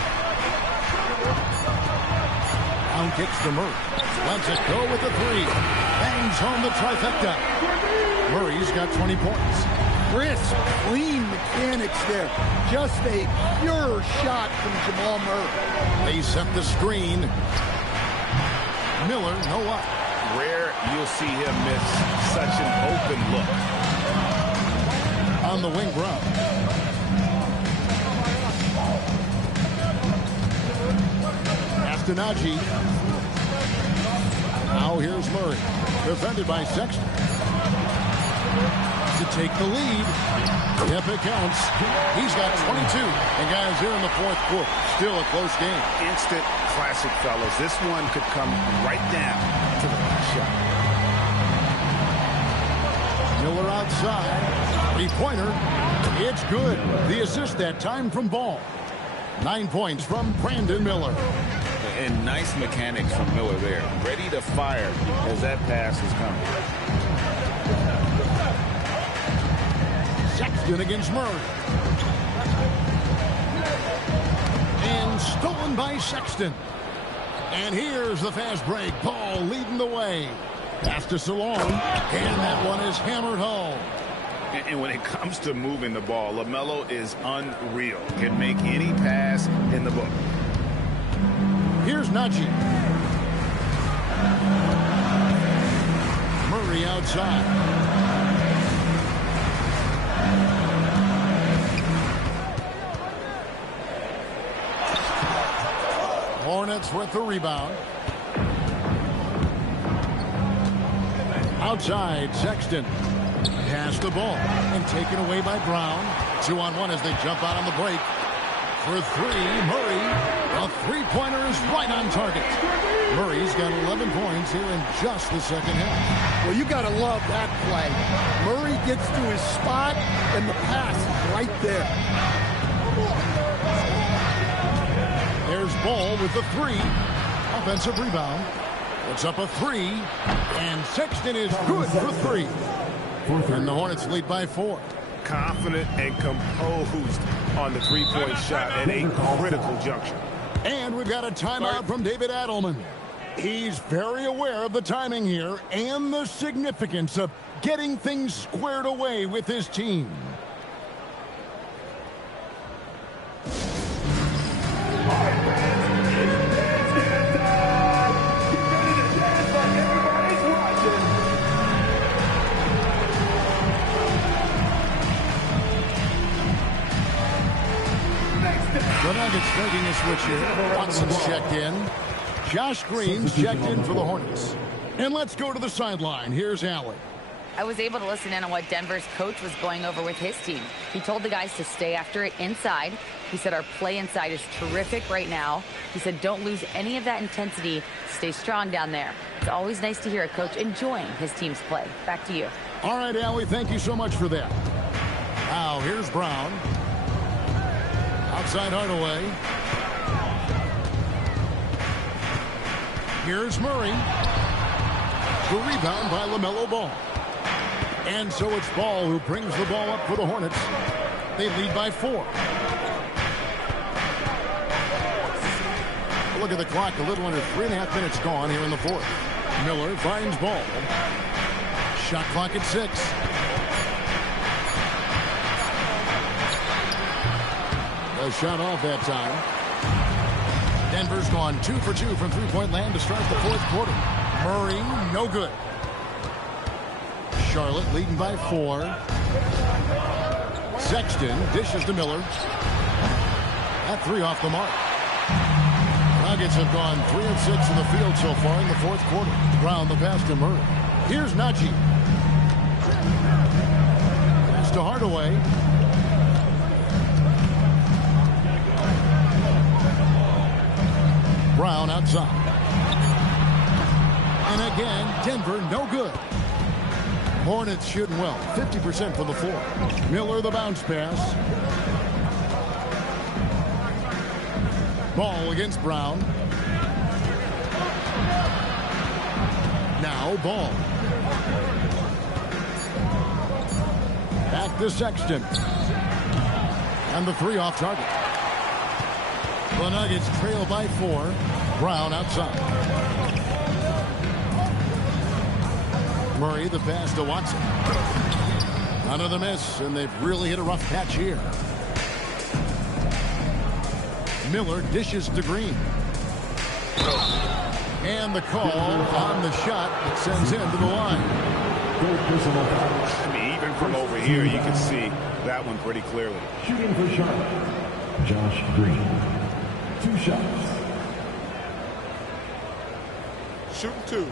Down kicks to Murray. Lets it go with the 3. Bangs home the trifecta. Murray's got 20 points. Crisp, clean mechanics there. Just a pure shot from Jamal Murray. They set the screen. Miller, no luck. rare you'll see him miss such an open look. On the wing, Brown. Najee. Now here's Murray. Defended by Sexton. To take the lead. Yep, it counts. He's got 22. And guys, here in the fourth quarter, still a close game. Instant classic, fellas. This one could come right down to the last shot. Miller outside. Three-pointer. It's good. The assist that time from Ball. 9 points from Brandon Miller. And nice mechanics from Miller there. Ready to fire as that pass is coming. Sexton against Murray. And stolen by Sexton. And here's the fast break. Ball leading the way. Pass to Salon. And that one is hammered home. And when it comes to moving the ball, LaMelo is unreal. Can make any pass in the book. Here's Najee. Murray outside. Hornets with the rebound. Outside, Sexton. Pass the ball and taken away by Brown. 2-on-1 as they jump out on the break. For three, Murray. A three-pointer is right on target. Murray's got 11 points here in just the second half. Well, you got to love that play. Murray gets to his spot, and the pass is right there. There's Ball with the three. Offensive rebound. Puts up a three. And Sexton is good for three. And the Hornets lead by 4. Confident and composed on the three-point shot at a critical juncture. And we've got a timeout from David Adelman. He's very aware of the timing here and the significance of getting things squared away with his team. The Nuggets making a switch here. Watson's checked in. Josh Green's checked in for the Hornets. And let's go to the sideline. Here's Allen. I was able to listen in on what Denver's coach was going over with his team. He told the guys to stay after it inside. He said our play inside is terrific right now. He said don't lose any of that intensity. Stay strong down there. It's always nice to hear a coach enjoying his team's play. Back to you. All right, Allie, thank you so much for that. Now, here's Brown. Outside Hardaway. Here's Murray. The rebound by LaMelo Ball. And so it's Ball who brings the ball up for the Hornets. They lead by 4. Look at the clock. A little under 3.5 minutes gone here in the fourth. Miller finds Ball. Shot clock at 6. A shot off that time. Denver's gone 2 for 2 from three-point land to start the fourth quarter. Murray, no good. Charlotte leading by 4. Sexton dishes to Miller. That 3 off the mark. Nuggets have gone 3 of 6 in the field so far in the fourth quarter. Brown the pass to Murray. Here's Najee. Pass to Hardaway. Brown outside. And again, Denver no good. Hornets shooting well. 50% from the floor. Miller the bounce pass. Ball against Brown. Now Ball. Back to Sexton. And the 3 off target. The Nuggets trail by 4. Brown outside. Murray the pass to Watson. Another miss, and they've really hit a rough patch here. Miller dishes to Green. And the call on the shot that sends him to the line. I mean, even from over here, you can see that one pretty clearly. Shooting for Charlotte, Josh Green. 2 shots. Shooting 2.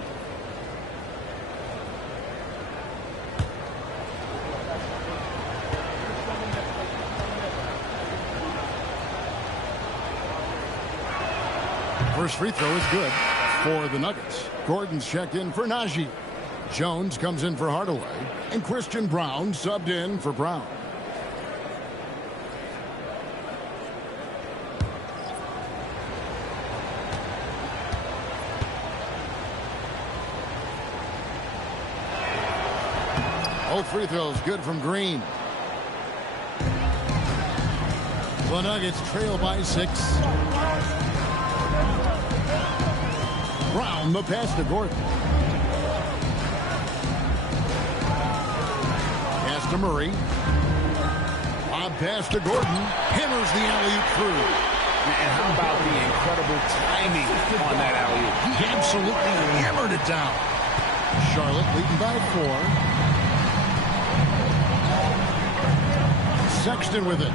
First free throw is good for the Nuggets. Gordon's checked in for Najee. Jones comes in for Hardaway. And Christian Brown subbed in for Brown. Both free throws good from Green. The Nuggets trail by 6. Brown, the pass to Gordon. Pass to Murray. Lob pass to Gordon. Hammers the alley-oop through. And how about the incredible timing on that alley-oop? He absolutely hammered it down. Charlotte leading by 4. Sexton with it.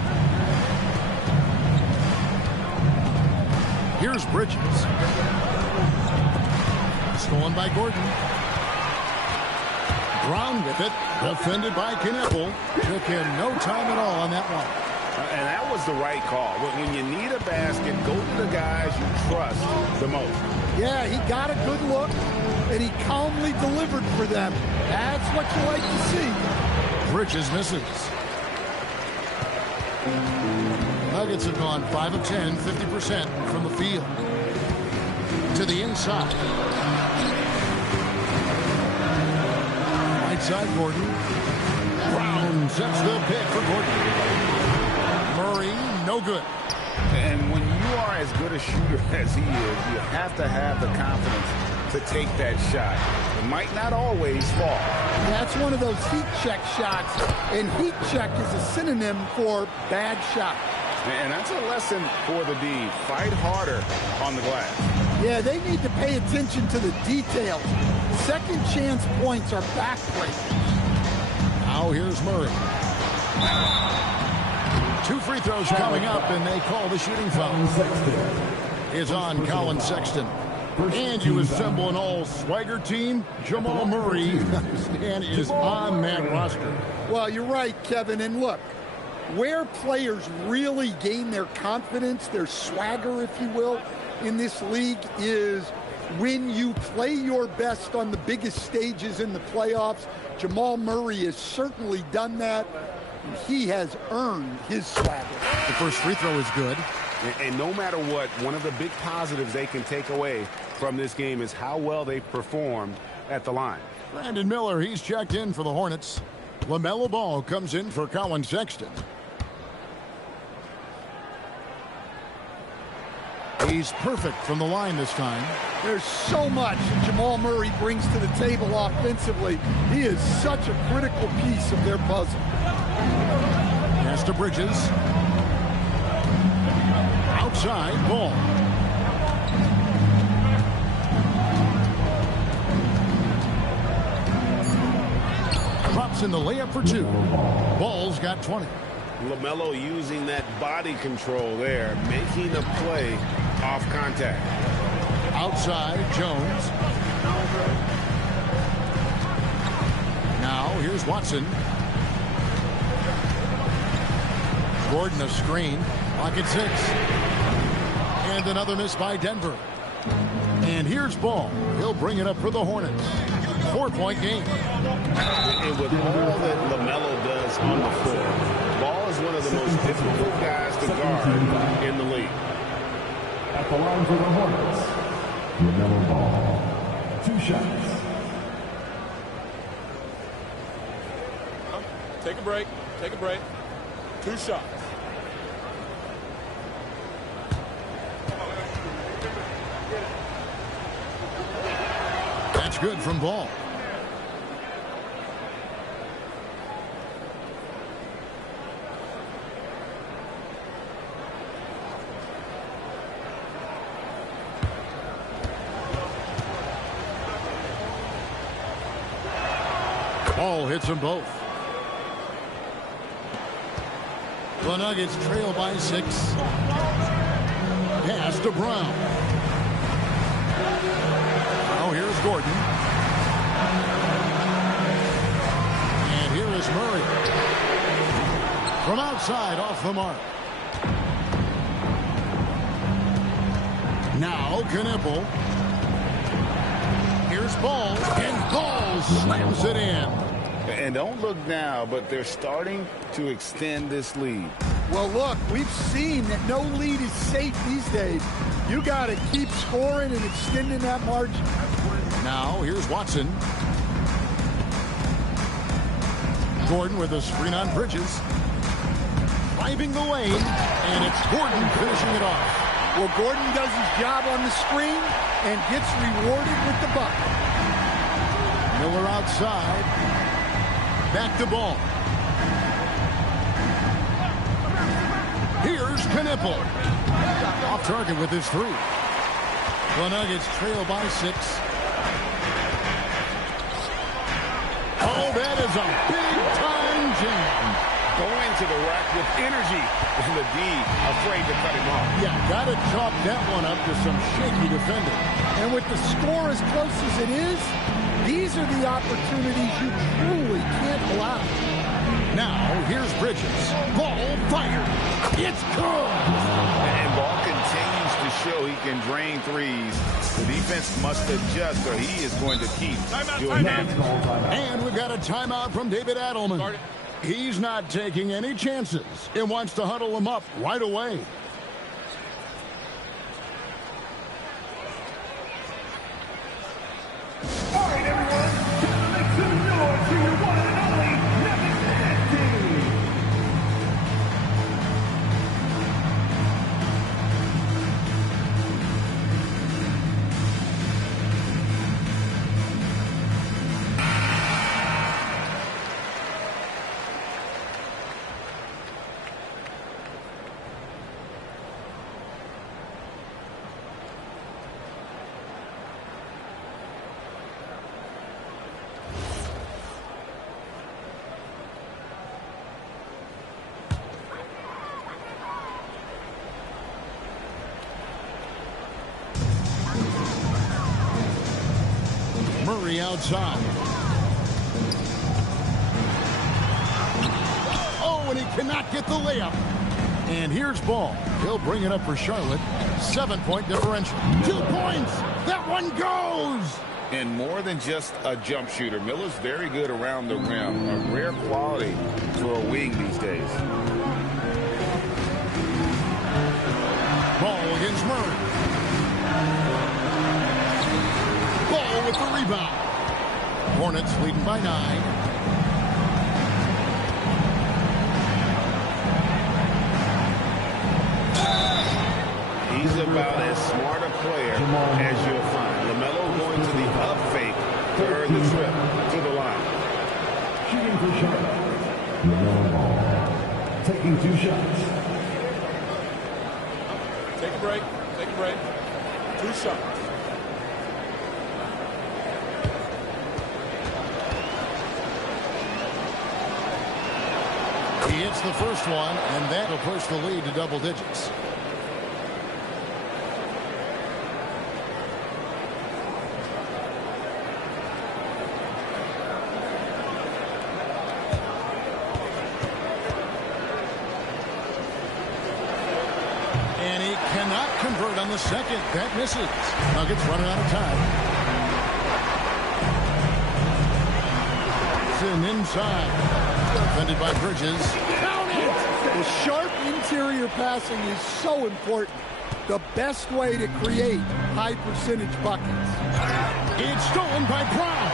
Here's Bridges. Stolen by Gordon. Brown with it. Defended by Knippel. Took him no time at all on that one. And that was the right call. When you need a basket, go to the guys you trust the most. Yeah, he got a good look, and he calmly delivered for them. That's what you like to see. Bridges misses. Nuggets have gone 5 of 10, 50% from the field. To the inside. Right side, Gordon. Brown sets the pick for Gordon. Murray, no good. And when you are as good a shooter as he is, you have to have the confidence to take that shot. It might not always fall. That's one of those heat check shots, and heat check is a synonym for bad shot. And that's a lesson for the D. Fight harder on the glass. Yeah, they need to pay attention to the details. Second chance points are backbreakers. Now here's Murray. 2 free throws coming up, and they call the shooting foul. Is on Colin Sexton. And you assemble an all-swagger team. Jamal Murray and is on that roster. Well, you're right, Kevin. And look, where players really gain their confidence, their swagger, if you will, in this league is when you play your best on the biggest stages in the playoffs. Jamal Murray has certainly done that. He has earned his swagger. The first free throw is good. And no matter what, one of the big positives they can take away from this game is how well they performed at the line. Brandon Miller, he's checked in for the Hornets. LaMelo Ball comes in for Colin Sexton. He's perfect from the line this time. There's so much Jamal Murray brings to the table offensively. He is such a critical piece of their puzzle. Pass to Bridges. Outside, Ball. Drops in the layup for 2. Ball's got 20. LaMelo using that body control there, making a play off contact. Outside, Jones. Now, here's Watson. Gordon a screen. Pocket 6. And another miss by Denver. And here's Ball. He'll bring it up for the Hornets. 4-point game. And with all that LaMelo does on the floor, Ball is one of the most difficult guys to guard in the league. At the line for the Hornets, LaMelo Ball. 2 shots. Take a break. Take a break. 2 shots. That's good from Ball. Ball hits them both. The Nuggets trail by 6. Pass to Brown. Now here's Gordon. And here is Murray. From outside, off the mark. Now Knippel. Here's Ball. And Ball slams it in. And don't look now, but they're starting to extend this lead. Well, look, we've seen that no lead is safe these days. You got to keep scoring and extending that margin. Now, here's Watson. Gordon with a screen on Bridges. Driving the lane, and it's Gordon finishing it off. Well, Gordon does his job on the screen and gets rewarded with the bucket. Miller outside. Back to Ball. Here's Knippel. Off target with his 3. The Nuggets trail by 6. Oh, that is a big-time jam. Going to the rack with energy. And the D afraid to cut him off. Yeah, got to chalk that one up to some shaky defending. And with the score as close as it is, these are the opportunities you truly can't allow. Now, here's Bridges. Ball fired. It's good. And Ball continues to show he can drain threes. The defense must adjust or he is going to keep doing that. And we've got a timeout from David Adelman. He's not taking any chances and wants to huddle them up right away. All right, everyone. Make some noise for your one and only Nuggets team. Murray outside. Oh, and he cannot get the layup. And here's Ball. He'll bring it up for Charlotte. 7-point differential. 2 points. That one goes. And more than just a jump shooter, Miller's very good around the rim. A rare quality for a wing these days. Ball against Murray. Ball with the rebound. Hornets leading by 9. He's about as smart a player as you'll find. LaMelo going to the up fake to earn the trip to the line. Shooting for Charlotte. LaMelo Ball. Taking 2 shots. Take a break. Take a break. 2 shots. He hits the first one, and that'll push the lead to double digits. And he cannot convert on the second. That misses. Nuggets running out of time. It's inside. Defended by Bridges. Count it! The sharp interior passing is so important. The best way to create high percentage buckets. It's stolen by Brown.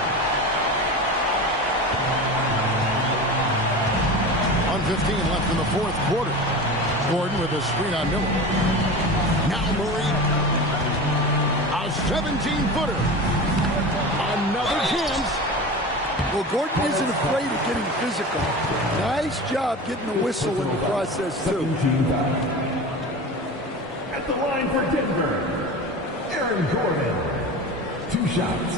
1:15 left in the 4th quarter. Gordon with a screen on Miller. Now Murray. A 17-footer. Another chance. Well, Gordon isn't afraid of getting physical. Nice job getting the whistle in the process, too. At the line for Denver, Aaron Gordon. 2 shots.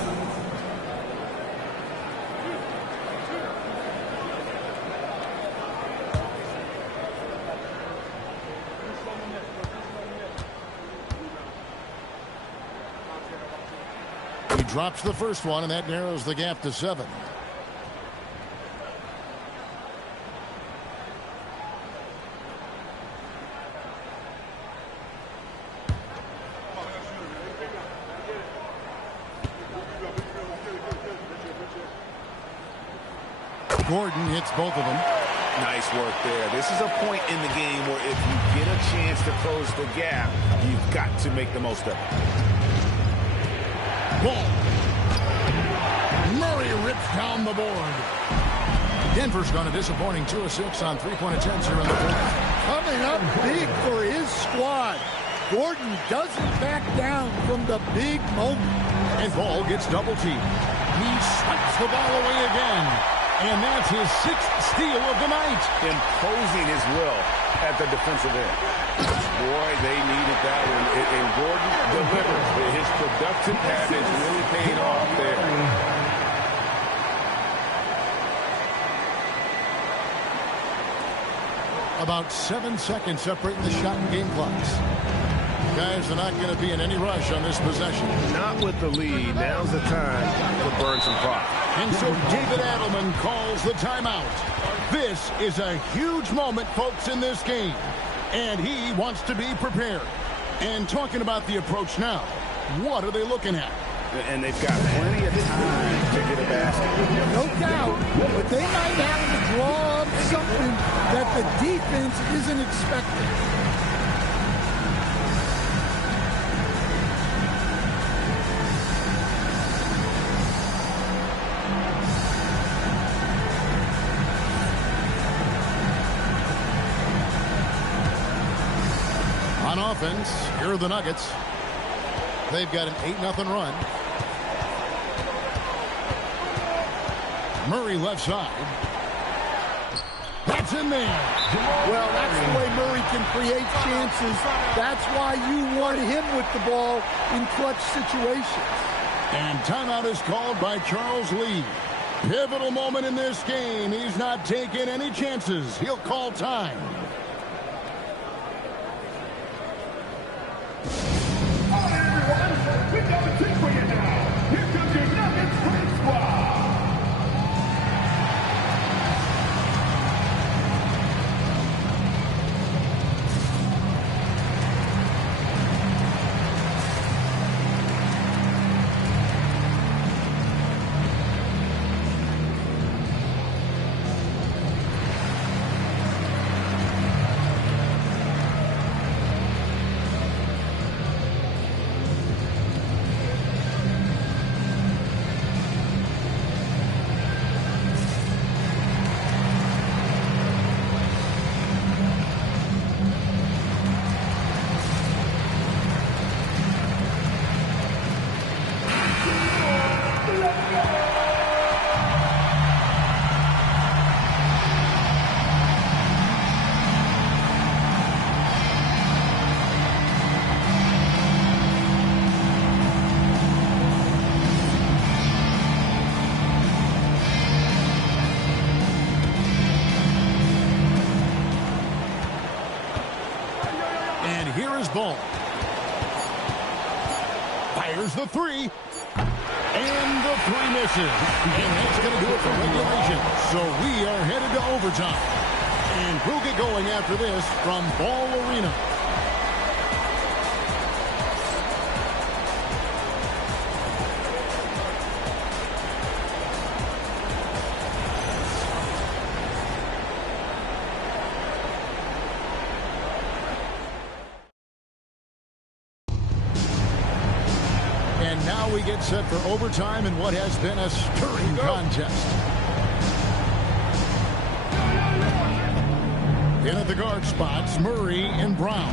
He drops the first one, and that narrows the gap to 7. Gordon hits both of them. Nice work there. This is a point in the game where if you get a chance to close the gap, you've got to make the most of it. Ball. Murray rips down the board. Denver's gone a disappointing 2 of 6 on three-point attempts here in the fourth. Coming up big for his squad. Gordon doesn't back down from the big moment. And Ball gets double teamed. He swipes the ball away again. And that's his 6th steal of the night. Imposing his will at the defensive end. Boy, they needed that one. And Gordon delivers. His production habits really paying off there. About 7 seconds separating the shot and game clocks. Guys are not going to be in any rush on this possession. Not with the lead. Now's the time to burn some clock. And so David Adelman calls the timeout. This is a huge moment, folks, in this game. And he wants to be prepared. And talking about the approach now, what are they looking at? And they've got plenty of time to get a basket. No doubt, but they might have to draw up something that the defense isn't expecting. On offense, here are the Nuggets. They've got an 8-0 run. Murray left side. That's in there. Well, that's the way Murray can create chances. That's why you want him with the ball in clutch situations. And timeout is called by Charles Lee. Pivotal moment in this game. He's not taking any chances. He'll call time. We've got a trick for you now. Here comes your Nuggets Print Squad. Ball fires the 3, and the 3 misses, and that's going to do it for regulation. So we are headed to overtime, and we'll get going after this from Ball Arena. We get set for overtime in what has been a stirring contest. In at the guard spots, Murray and Brown.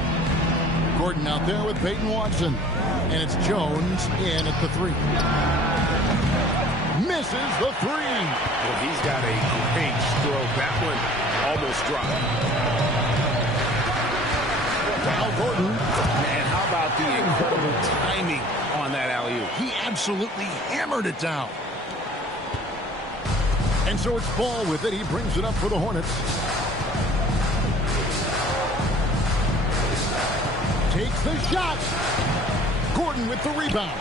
Gordon out there with Peyton Watson. And it's Jones in at the 3. Misses the 3. Well, he's got a great stroke. That one almost dropped. Now Gordon. And how about the incredible timing on that alley-oop? He absolutely hammered it down. And so it's Ball with it. He brings it up for the Hornets. Takes the shot. Gordon with the rebound.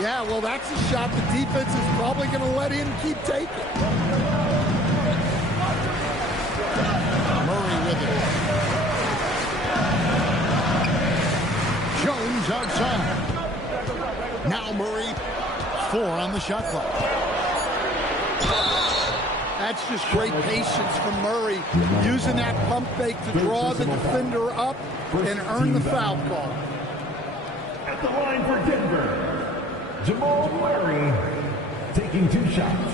Yeah, well, that's a shot the defense is probably going to let him keep taking. Murray with it. Jones outside. Now Murray, 4 on the shot clock. That's just great patience from Murray, using that pump fake to draw the defender up and earn the foul call. At the line for Denver, Jamal Murray taking 2 shots.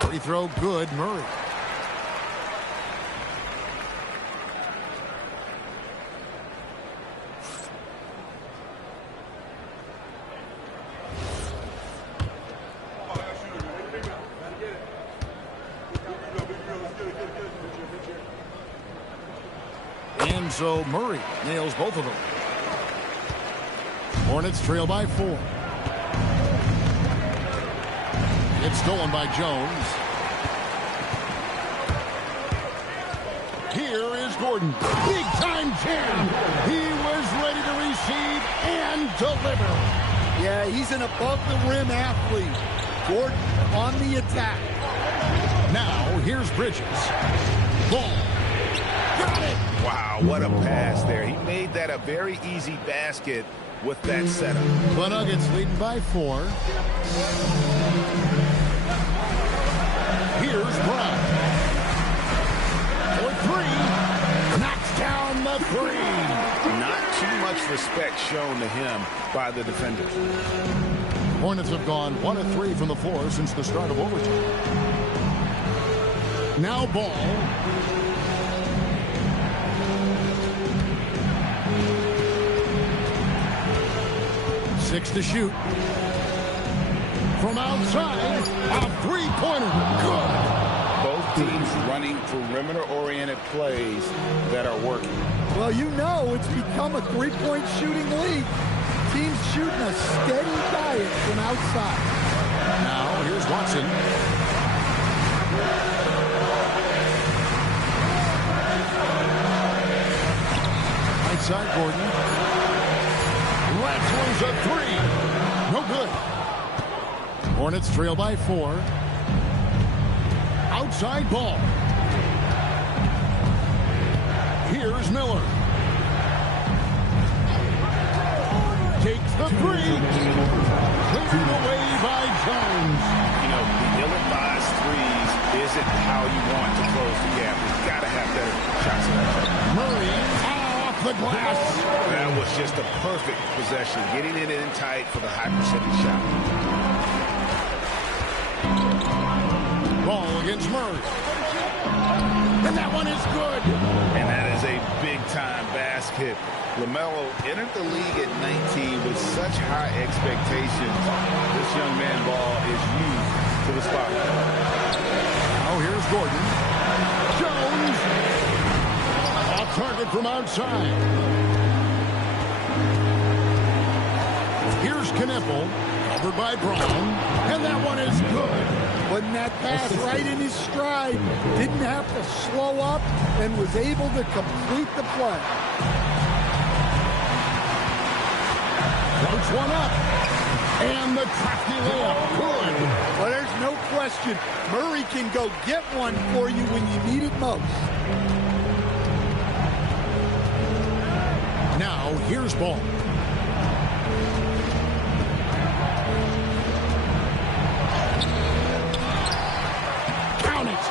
Free throw good, Murray. And so Murray nails both of them. Hornets trail by 4. It's stolen by Jones. Here is Gordon. Big time jam. He was ready to receive and deliver. Yeah, he's an above the rim athlete. Gordon on the attack. Now here's Bridges. Ball. Got it. Wow, what a pass there. He made that a very easy basket with that setup. The Nuggets leading by 4. Here's Brown. For 3. Knocks down the 3. Not too much respect shown to him by the defenders. Hornets have gone 1 of 3 from the floor since the start of overtime. Now Ball. Six to shoot. From outside, a three-pointer. Good. Both teams running perimeter-oriented plays that are working. Well, you know it's become a three-point shooting league. Teams shooting a steady diet from outside. Now, here's Watson. Right side, Gordon. Rattles a 3. No good. Hornets trail by 4. Outside Ball. Here's Miller. Takes the 3. Cleared away by Jones. You know, the ill-advised threes isn't how you want to close the gap. You've got to have better shots. Murray off the glass. That was just a perfect possession, getting it in tight for the high percentage shot. Ball against Murray. And that one is good. And that is a big-time basket. LaMelo entered the league at 19 with such high expectations. This young man ball is used to the spotlight. Now here's Gordon. Jones. Off target from outside. Here's Knippel. Covered by Brown. And that one is good. Wasn't that pass right in his stride? Didn't have to slow up and was able to complete the play. Floats one up. And the crafty layup. Good. Well, there's no question. Murray can go get one for you when you need it most. Now, here's Ball. Count it.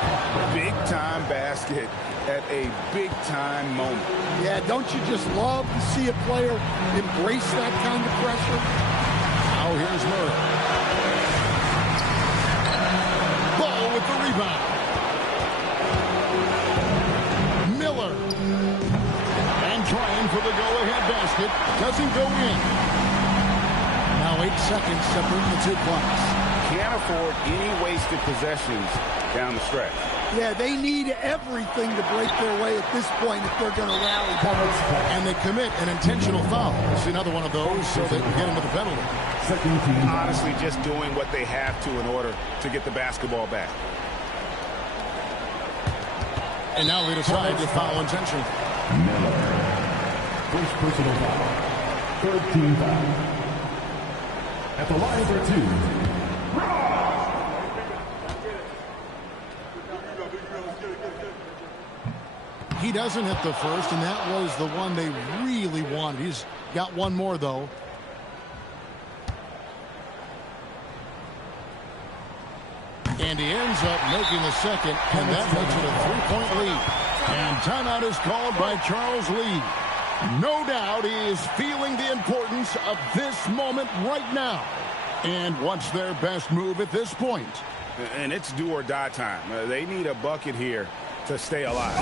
Big-time basket at a big-time moment. Yeah, don't you just love to see a player embrace that kind of pressure? Now here's Murray. Ball with the rebound. Miller. And trying for the go-ahead basket. Doesn't go in. Now 8 seconds separate the two clocks. Can't afford any wasted possessions down the stretch. Yeah, they need everything to break their way at this point if they're going to rally. And they commit an intentional foul. It's another one of those so they can get into the penalty. Honestly, just doing what they have to in order to get the basketball back. And now they decide to foul intentionally. Miller. First personal foul. Third team foul. At the line for 2. He doesn't hit the first, and that was the one they really wanted. He's got one more, though. And he ends up making the second, and that makes it a 3-point lead. And timeout is called by Charles Lee. No doubt he is feeling the importance of this moment right now. And what's their best move at this point? And it's do or die time. They need a bucket here to stay alive.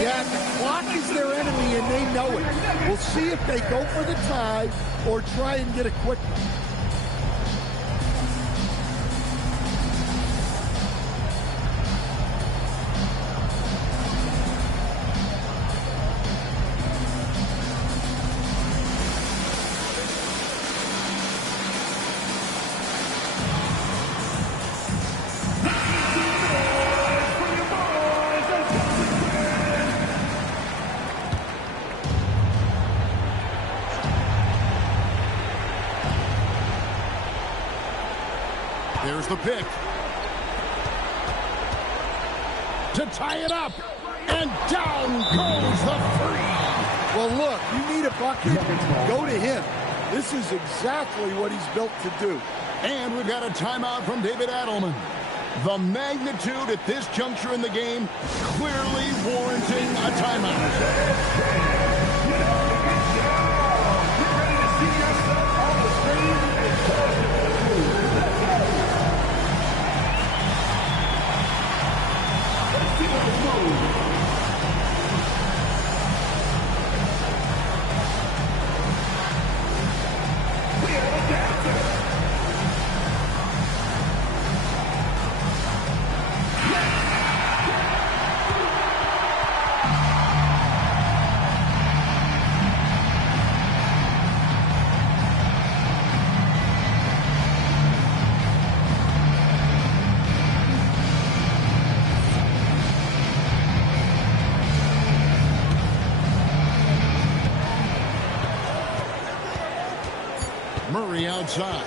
Yeah, the clock is their enemy, and they know it. We'll see if they go for the tie or try and get a quick one. There's the pick. To tie it up. And down goes the three. Well, look, you need a bucket, go to him. This is exactly what he's built to do. And we've got a timeout from David Adelman. The magnitude at this juncture in the game clearly warranting a timeout. Murray outside.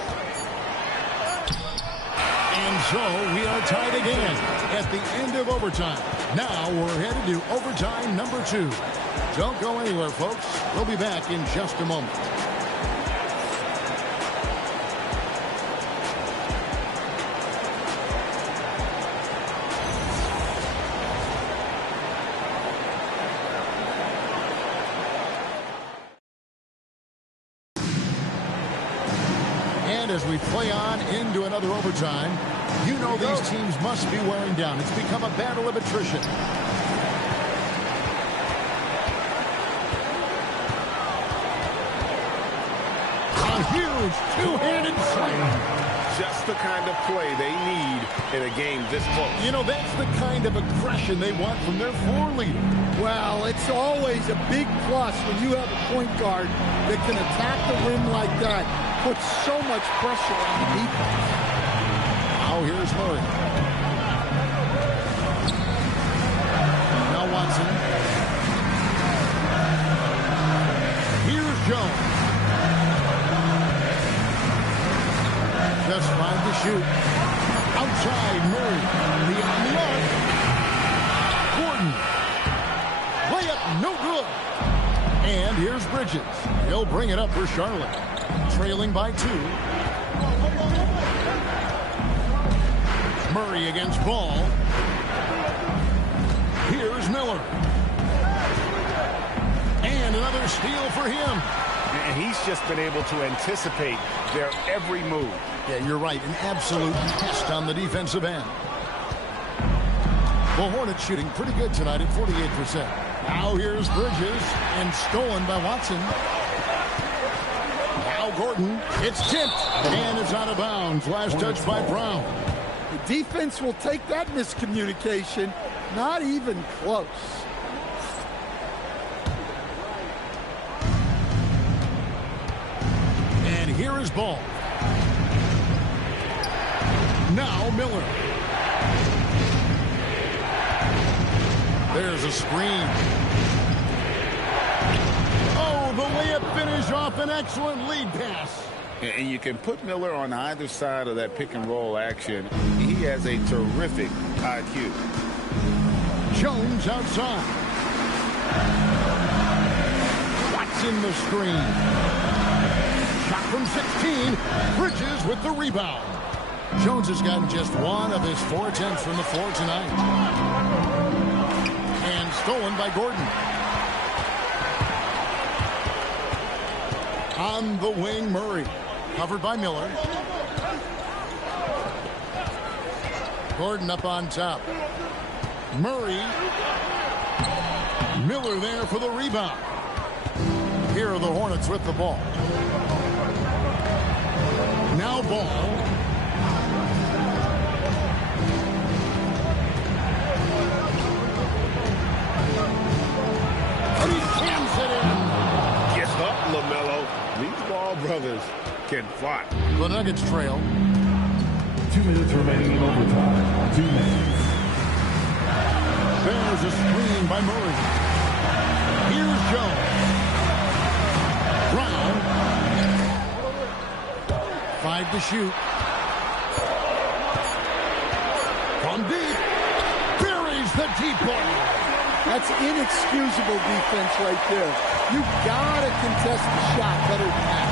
And so we are tied again at the end of overtime. Now we're headed to overtime number 2. Don't go anywhere, folks. We'll be back in just a moment. As we play on into another overtime, you know these teams must be wearing down. It's become a battle of attrition. A huge two-handed slam. Just the kind of play they need in a game this close. You know, that's the kind of aggression they want from their floor leader. Well, it's always a big plus when you have a point guard that can attack the rim like that. Puts so much pressure on the defense. Now here's Murray. Now Watson. Here's Jones. Just 5 to shoot. Outside Murray. Beyond the arc. Gordon. Layup no good. And here's Bridges. He'll bring it up for Charlotte. Trailing by 2. Murray against Ball. Here's Miller. And another steal for him. And he's just been able to anticipate their every move. Yeah, you're right. An absolute pest on the defensive end. The Hornets shooting pretty good tonight at 48%. Now here's Bridges. And stolen by Watson. Gordon, it's tipped, and it's out of bounds. Last touch by Brown. The defense will take that miscommunication. Not even close. And here is Ball. Now Miller. There's a screen. Oh, the layup finish off an excellent lead pass. And you can put Miller on either side of that pick and roll action. He has a terrific IQ. Jones outside. Watson the screen. Shot from 16. Bridges with the rebound. Jones has gotten just one of his 4 attempts from the floor tonight. And stolen by Gordon. On the wing, Murray. Covered by Miller. Gordon up on top. Murray. Miller there for the rebound. Here are the Hornets with the ball. Now Ball. And he jams it in. Get up, LaMelo. These Ball brothers can fly. The Nuggets trail. 2 minutes remaining in overtime. 2 minutes. There's a screen by Murray. Here's Jones. Brown. 5 to shoot. From deep. Buries the deep ball. That's inexcusable defense right there. You gotta contest the shot better than that.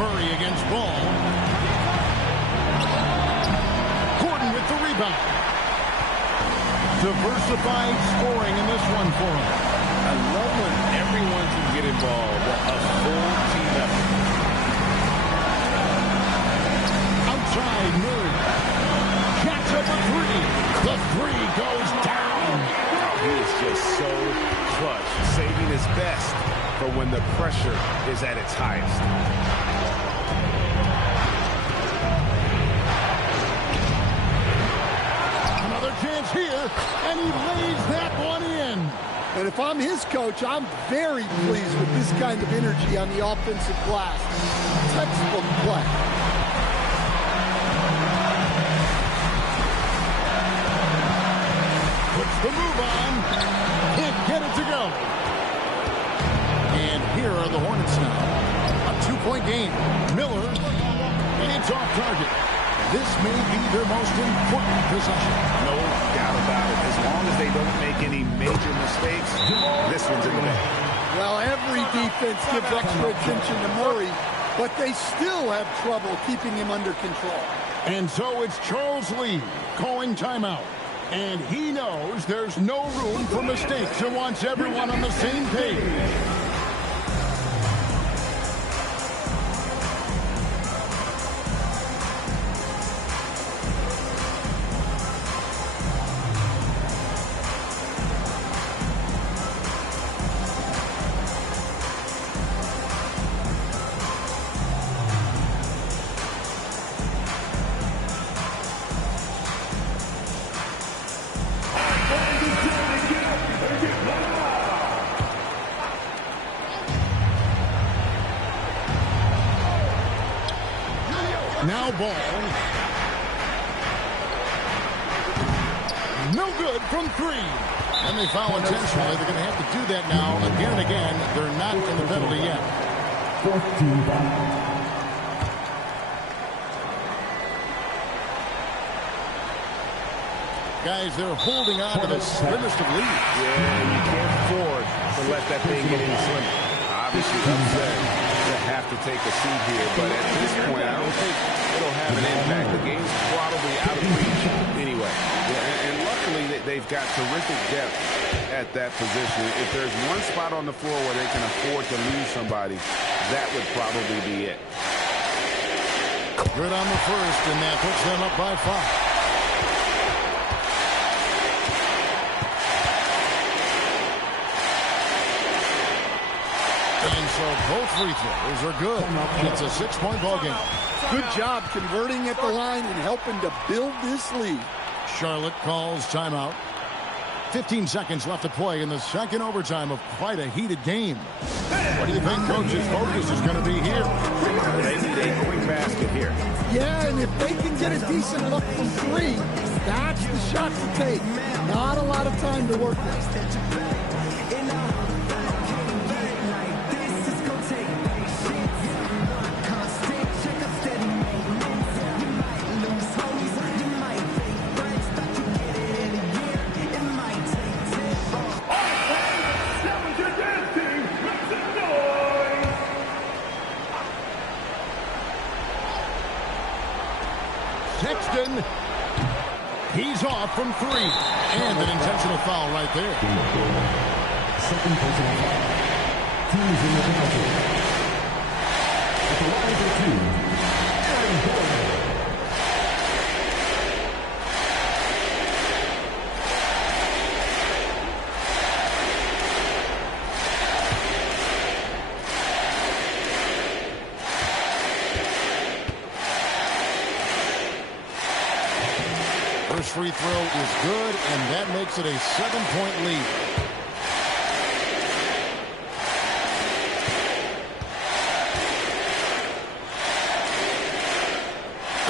Murray against Ball. Gordon with the rebound. Diversified scoring in this one for him. I love when everyone can get involved. A full team effort. Outside Murray. Jacks up a 3. The 3 goes down. He is just so clutch, saving his best for when the pressure is at its highest. Another chance here, and he lays that one in. And if I'm his coach, I'm very pleased with this kind of energy on the offensive glass. Textbook play. Puts the move on. Can't get it to go. And here are the Hornets now. A 2-point game. Miller. It's off target. This may be their most important possession. No doubt about it. As long as they don't make any major mistakes, this one's in the bag. Well, every defense gives extra attention to Murray, but they still have trouble keeping him under control. And so it's Charles Lee calling timeout. And he knows there's no room for mistakes and wants everyone on the same page. Now Ball. No good from 3. And they foul intentionally. They're going to have to do that now again and again. They're not in the penalty yet. 14. Guys, they're holding on to the slimmest of leads. Yeah, you can't afford to let that thing get any slimmer. Obviously upset to have to take a seat here, but at this point, I don't think it'll have an impact. The game's probably out of reach anyway. Yeah, and luckily, they've got terrific depth at that position. If there's one spot on the floor where they can afford to lose somebody, that would probably be it. Good on the first, and that puts them up by 5. And so both free throws are good. It's a 6-point ball game. Good job converting at the line and helping to build this lead. Charlotte calls timeout. 15 seconds left to play in the second overtime of quite a heated game. What do you think Coach's focus is going to be here? They need a quick basket here. Yeah, and if they can get a decent look from 3, That's the shot to take. Not a lot of time to work with. Sexton, he's off from 3. And an intentional foul right there. Second personal foul. Teams in the penalty. At the line for 2, Aaron Gordon. First free throw is good, and that makes it a 7-point lead.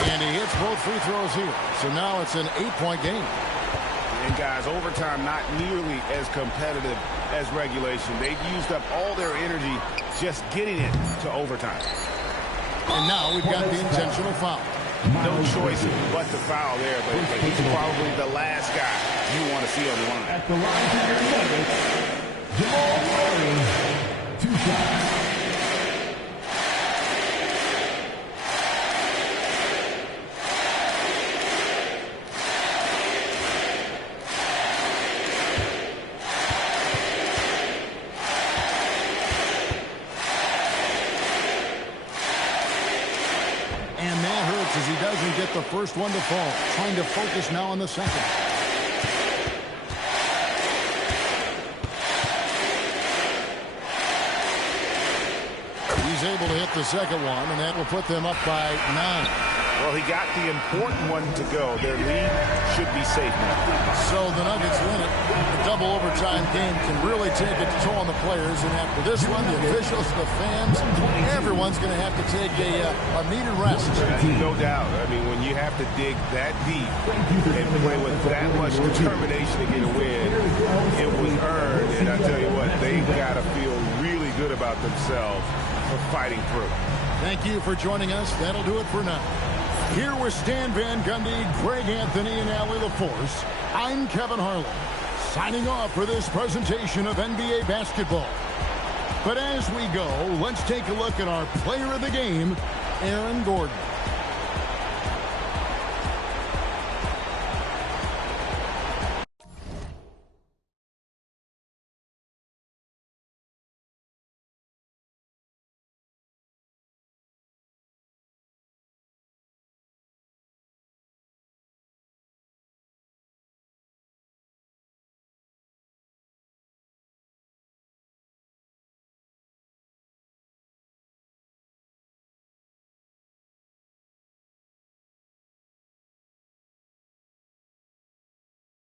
And he hits both free throws here. So now it's an 8-point game. And guys, overtime not nearly as competitive as regulation. They've used up all their energy just getting it to overtime. And now we've got the intentional foul. No choice but to foul there, but he's probably the last guy you want to see on the line. At the line for your Nuggets, Jamal Murray, 2 shots. As he doesn't get the first one to fall. Trying to focus now on the second. He's able to hit the second one, and that will put them up by 9. Well, he got the important one to go. Their lead should be safe now. So the Nuggets win it. The double overtime game can really take its toll on the players. And after this one, the officials, the fans, everyone's going to have to take a needed rest. No doubt. I mean, when you have to dig that deep and play with that much determination to get a win, it was earned. And I tell you what, they've got to feel really good about themselves for fighting through. Thank you for joining us. That'll do it for now. Here with Stan Van Gundy, Greg Anthony, and Allie LaForce, I'm Kevin Harlan, signing off for this presentation of NBA basketball. But as we go, let's take a look at our player of the game, Aaron Gordon.